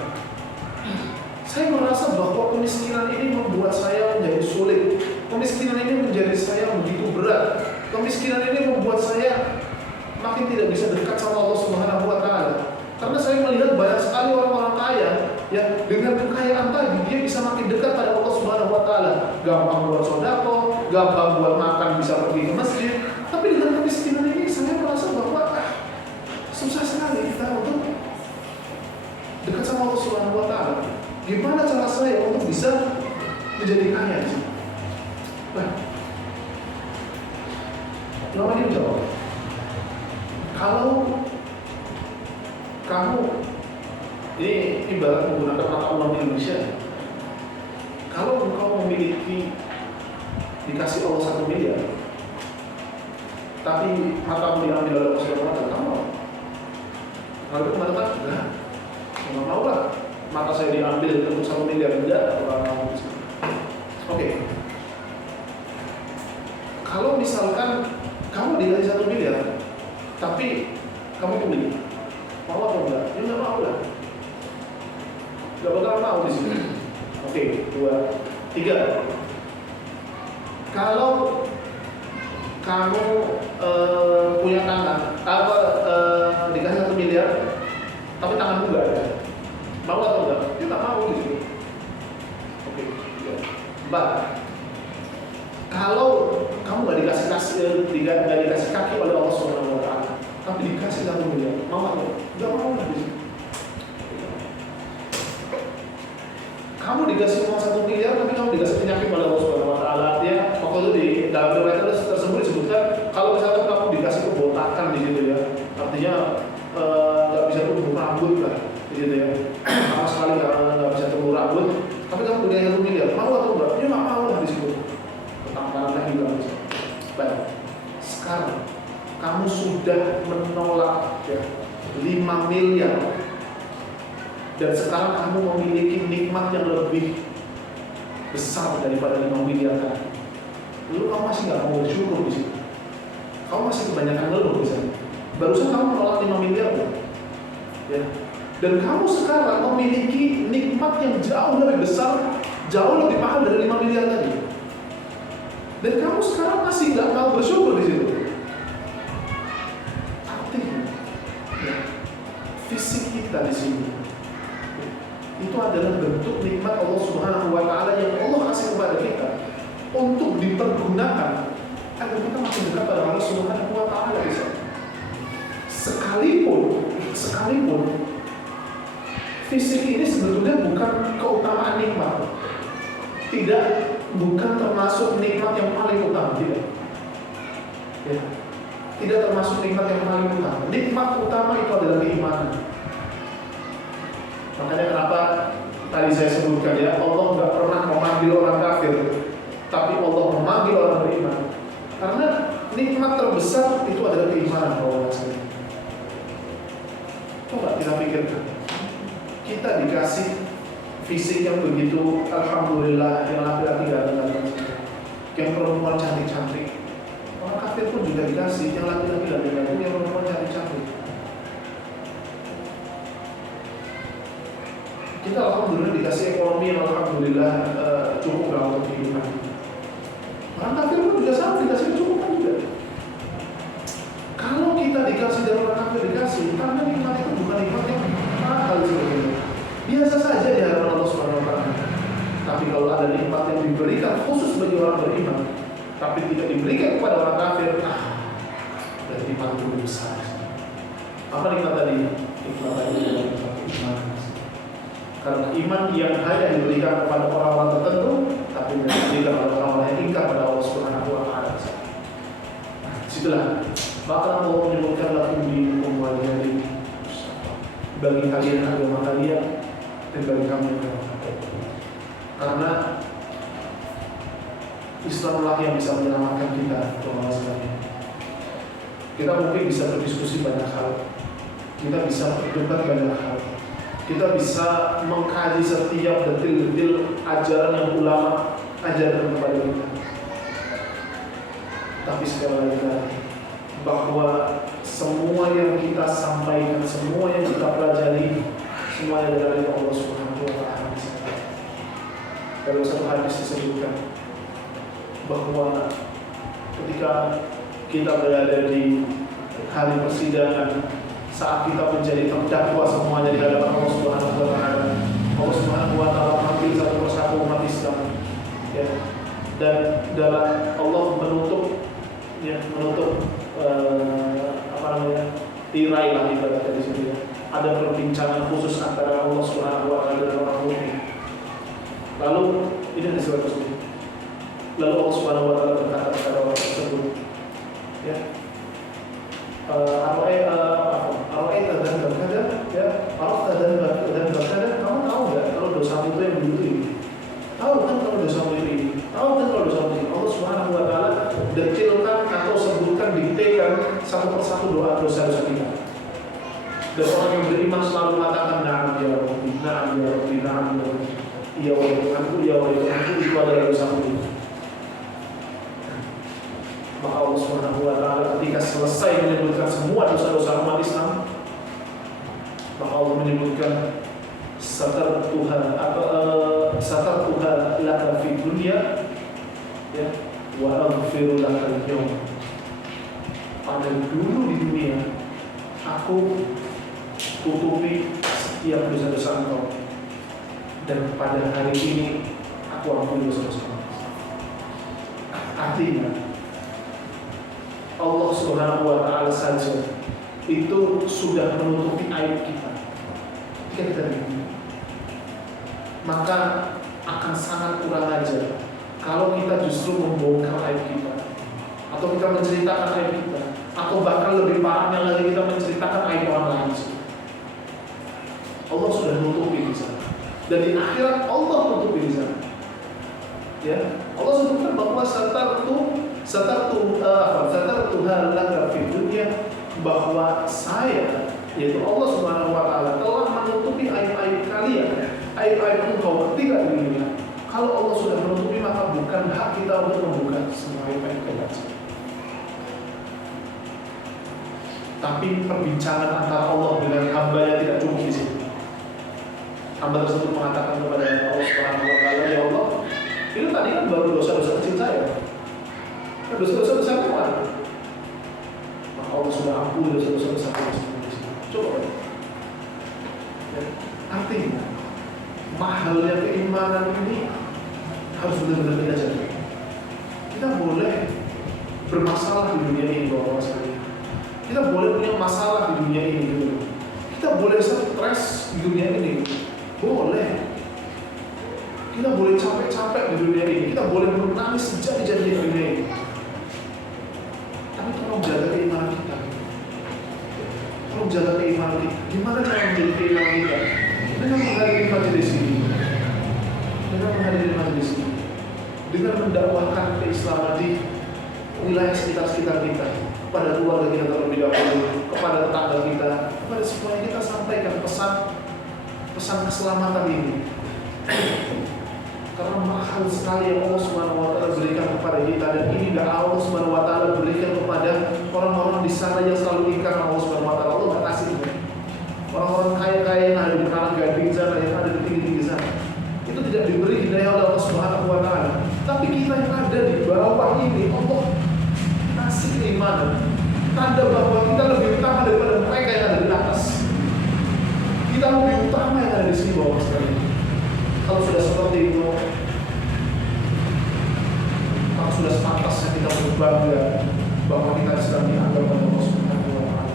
Saya merasa bahwa kemiskinan ini membuat saya menjadi sulit. Kemiskinan ini menjadi saya begitu berat. Kemiskinan ini membuat saya makin tidak bisa dekat sama Allah Subhanahu wa Ta'ala. Karena saya melihat banyak sekali orang-orang kaya yang dengan kekayaan tadi dia bisa makin dekat pada Allah Subhanahu wa Ta'ala. Gampang buat sodako, gampang buat makan, bisa pergi ke masjid. Tapi dengan kemiskinan ini saya merasa bahwa susah sekali kita untuk dekat sama Allah Subhanahu wa Ta'ala. Gimana cara saya untuk bisa menjadi kaya di sini? Nah, Ulama ini menjawab, kalau kamu ini ibarat menggunakan mata uang Indonesia, kalau engkau memiliki dikasih Allah 1 miliar, tapi matamu diambil oleh Allah Subhanahu wa Ta'ala, kamu lalu mengatakan, enggak, nggak mau lah. Mata saya diambil untuk 1 miliar, enggak, orang mau. Oke. Kalau misalkan kamu dikasih 1 miliar, tapi kamu pilih, mau atau enggak? Ya nggak mau lah. Nggak bakal mau di sini. Oke, 2, 3. Kalau kamu punya tangan, dikasih 1 miliar, tapi tanganmu nggak ada. Mau atau enggak? Dia tak mau di sini. Oke, 4. Kalau kamu nggak dikasih kaki oleh Allah Subhanahu wa Ta'ala, tapi dikasih 1 miliar, mau atau enggak? Mau lah di sini. Kamu dikasih uang 1 miliar, tapi kamu dikasih penyakit oleh Allah Subhanahu wa Ta'ala. Dia waktu itu di dalam riwayat tersebut disebutkan kalau misalnya kamu dikasih kebotakan di situ ya, artinya nggak bisa tumbuh rambut lah, gitu ya. Sama sekali nggak bisa tumbuh rambut, tapi kamu punya 1 miliar, mau atau enggak? Dia nggak mau lah di situ. Pertama juga bisa. Baik. Sekarang kamu sudah menolak ya, 5 miliar, dan sekarang kamu memiliki nikmat yang lebih besar daripada 5 miliar tadi. Lalu kamu masih nggak mau bersyukur di situ? Kamu masih kebanyakan ngeluh di sana. Barusan kamu menolak 5 miliar, ya. Dan kamu sekarang memiliki nikmat yang jauh lebih besar, jauh lebih mahal dari 5 miliar tadi. Dan kamu sekarang masih nggak mau bersyukur di situ. Artinya, ya, fisik kita di sini itu adalah bentuk nikmat Allah Subhanahu wa Ta'ala yang Allah kasih kepada kita untuk dipergunakan agar kita makin dekat pada Allah Subhanahu wa Ta'ala. Sekalipun fisik ini sebetulnya bukan keutamaan nikmat, bukan termasuk nikmat yang paling utama, tidak. Ya. Tidak termasuk nikmat yang paling utama. Nikmat utama itu adalah keimanan. Makanya kenapa tadi saya sebutkan ya, Allah nggak pernah memanggil orang kafir, tapi Allah memanggil orang beriman. Karena nikmat terbesar itu adalah keimanan bahwa saya. Coba kita pikirkan, kita dikasih fisik yang begitu, alhamdulillah, yang laki-laki ganteng, yang perempuan cantik-cantik. Orang kafir pun juga dikasih yang laki-laki ganteng, yang perempuan cantik-cantik. Kita alhamdulillah dikasih ekonomi yang alhamdulillah cukup lah untuk kehidupan. Orang kafir pun juga sama, dikasih kecukupan juga. Kalau kita dikasih dari orang kafir dikasih, karena nikmat itu bukan nikmat yang mahal sebetulnya. Biasa saja di hadapan Allah Subhanahu wa Ta'ala. Tapi kalau ada nikmat yang diberikan khusus bagi orang beriman, tapi tidak diberikan kepada orang kafir, dan nikmat itu besar. Apa nikmat tadi? Nikmat tadi adalah nikmat iman. Karena iman yang hanya diberikan kepada orang-orang tertentu, tapi tidak diberikan kepada orang-orang yang ingkar pada Allah Subhanahu wa Ta'ala. Disitulah maka Allah menyebutkan lakum dinukum waliyadin, bagi kalian agama kalian dan bagi kami agama kalian. Karena Islamlah yang bisa menyelamatkan kita, teman-teman sekalian. Kita mungkin bisa berdiskusi banyak hal, kita bisa berdebat banyak hal, kita bisa mengkaji setiap detil-detil ajaran yang ulama ajarkan kepada kita. Tapi sekali lagi bahwa semua yang kita sampaikan, semua yang kita pelajari, semuanya dari Allah Subhanahu wa Ta'ala. Dalam satu hadis disebutkan bahwa ketika kita berada di hari persidangan, saat kita menjadi terdakwa semuanya di hadapan Allah Subhanahu wa Ta'ala, Allah Subhanahu wa Ta'ala mengambil satu persatu umat Islam, ya. Dan dalam Allah menutup tirai lah ibaratnya di sini, ya. Ada perbincangan khusus antara Allah Subhanahu wa Ta'ala dan orang mukmin. Lalu ini hadis tersebut. Lalu Allah Subhanahu wa Ta'ala berkata kepada orang tersebut, ya, Arwa'aita dan berkata, ya, Arwa'aita dan berkata, kamu tahu nggak kalau dosa itu yang begitu ini? Tahu kan kalau dosa ini? Tahu kan kalau dosa ini? Allah Subhanahu wa Ta'ala detilkan atau sebutkan, diktekan satu persatu dosa-dosa kita. Dan orang yang beriman selalu mengatakan, na'am ya Rabbi, na'am ya Rabbi, na'am ya Rabbi. Ya wahai Tuhanku, ya wahai Tuhanku, itu adalah dosaku. Maka Allah Subhanahu wa Ta'ala ketika selesai menyebutkan semua dosa-dosa umat Islam, maka Allah menyebutkan satartuha laka fi dunya, ya, wa aghfiru laka al-yawm. Pada dulu di dunia aku tutupi setiap dosa-dosa engkau, dan pada hari ini aku ampuni dosa-dosa. Artinya Allah Subhanahu wa Ta'ala saja itu sudah menutupi aib kita. Jika kita begini, maka akan sangat kurang ajar kalau kita justru membongkar aib kita, atau kita menceritakan aib kita, atau bahkan lebih parahnya lagi kita menceritakan aib orang lain. Allah sudah menutupi di sana, dan di akhirat Allah menutupi di sana. Ya, Allah sebutkan bahwa satartuha laka fi dunya, bahwa saya, yaitu Allah Subhanahu wa Ta'ala, telah menutupi aib-aib kalian, aib-aib engkau ketika di dunia. Kalau Allah sudah menutupi, maka bukan hak kita untuk membuka semua aib-aib kalian. Tapi perbincangan antara Allah dengan hamba-Nya tidak cukup di sini. Hamba tersebut mengatakan kepada Allah Subhanahu wa Ta'ala, ya Allah, itu tadi kan baru dosa-dosa kecil saya. Dosa-dosa besar mana? Maka Allah sudah ampuni dosa-dosa besar saya. Coba. Ya. Artinya mahalnya keimanan ini harus benar-benar kita jaga. Kita boleh bermasalah di dunia ini, Bapak sekalian. Kita boleh punya masalah di dunia ini dulu. Kita boleh stres di dunia ini. Boleh. Kita boleh capek-capek di dunia ini. Kita boleh menangis sejadi-jadi di dunia ini. Tapi tolong jaga keimanan kita. Tolong jaga keimanan kita. Gimana cara menjaga keimanan kita? Dengan menghadiri majelis ini. Dengan menghadiri majelis ini. Dengan mendakwahkan keislaman di wilayah sekitar-sekitar kita. Kepada keluarga kita terlebih dahulu, kepada tetangga kita, kepada semuanya kita sampaikan pesan keselamatan ini. Karena mahal sekali yang Allah Subhanahu wa Ta'ala berikan kepada kita, dan ini dan Allah Subhanahu wa Ta'ala berikan kepada orang-orang di sana yang selalu ingkar Allah Subhanahu wa Ta'ala. Allah enggak kasih itu. Orang-orang kaya-kaya yang ada di kanan gading sana, yang ada di tinggi-tinggi sana, itu tidak diberi hidayah oleh Allah Subhanahu wa Ta'ala. Tapi kita yang ada di bawah ini, Allah kasih keimanan, tanda bahwa kita lebih utama daripada mereka yang ada di atas. Kita lebih utama yang ada di sini, bawah sekali. Kalau sudah seperti itu, maka sudah sepantasnya kita berbangga bahwa kita sedang dianggap oleh Allah Subhanahu wa Ta'ala.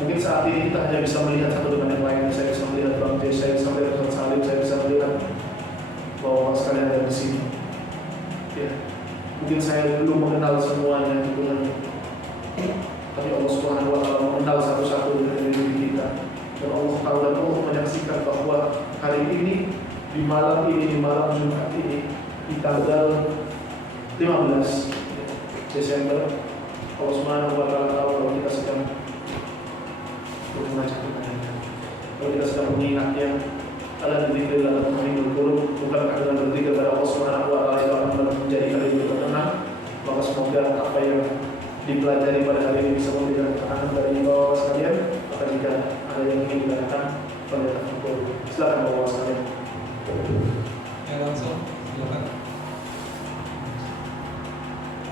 Mungkin saat ini kita hanya bisa melihat satu dengan yang lain. Saya bisa melihat Bang Jay, saya bisa melihat Bang Salim, saya bisa melihat bahwa sekalian ada di sini. Ya. Mungkin saya belum mengenal semuanya gitu kan. Tapi Allah Subhanahu wa Ta'ala mengenal satu-satu dari diri kita. Dan Allah tahu dan Allah menyaksikan bahwa hari ini, di malam ini, di malam Jumat ini, di tanggal 15 Desember, Allah Subhanahu wa Ta'ala tahu kalau kita sedang membaca Quran, kalau kita sedang mengingatnya. Ala dzikrillah tatma'innul qulub, bukankah dengan berzikir kepada Allah Subhanahu wa Ta'ala itu akan menjadi hati kita tenang. Maka semoga apa yang dipelajari pada hari ini bisa memberikan keterangan dari bapak sekalian, atau jika ada yang ingin ditanyakan, pendeta Fakul. Silakan bapak sekalian. Ya langsung.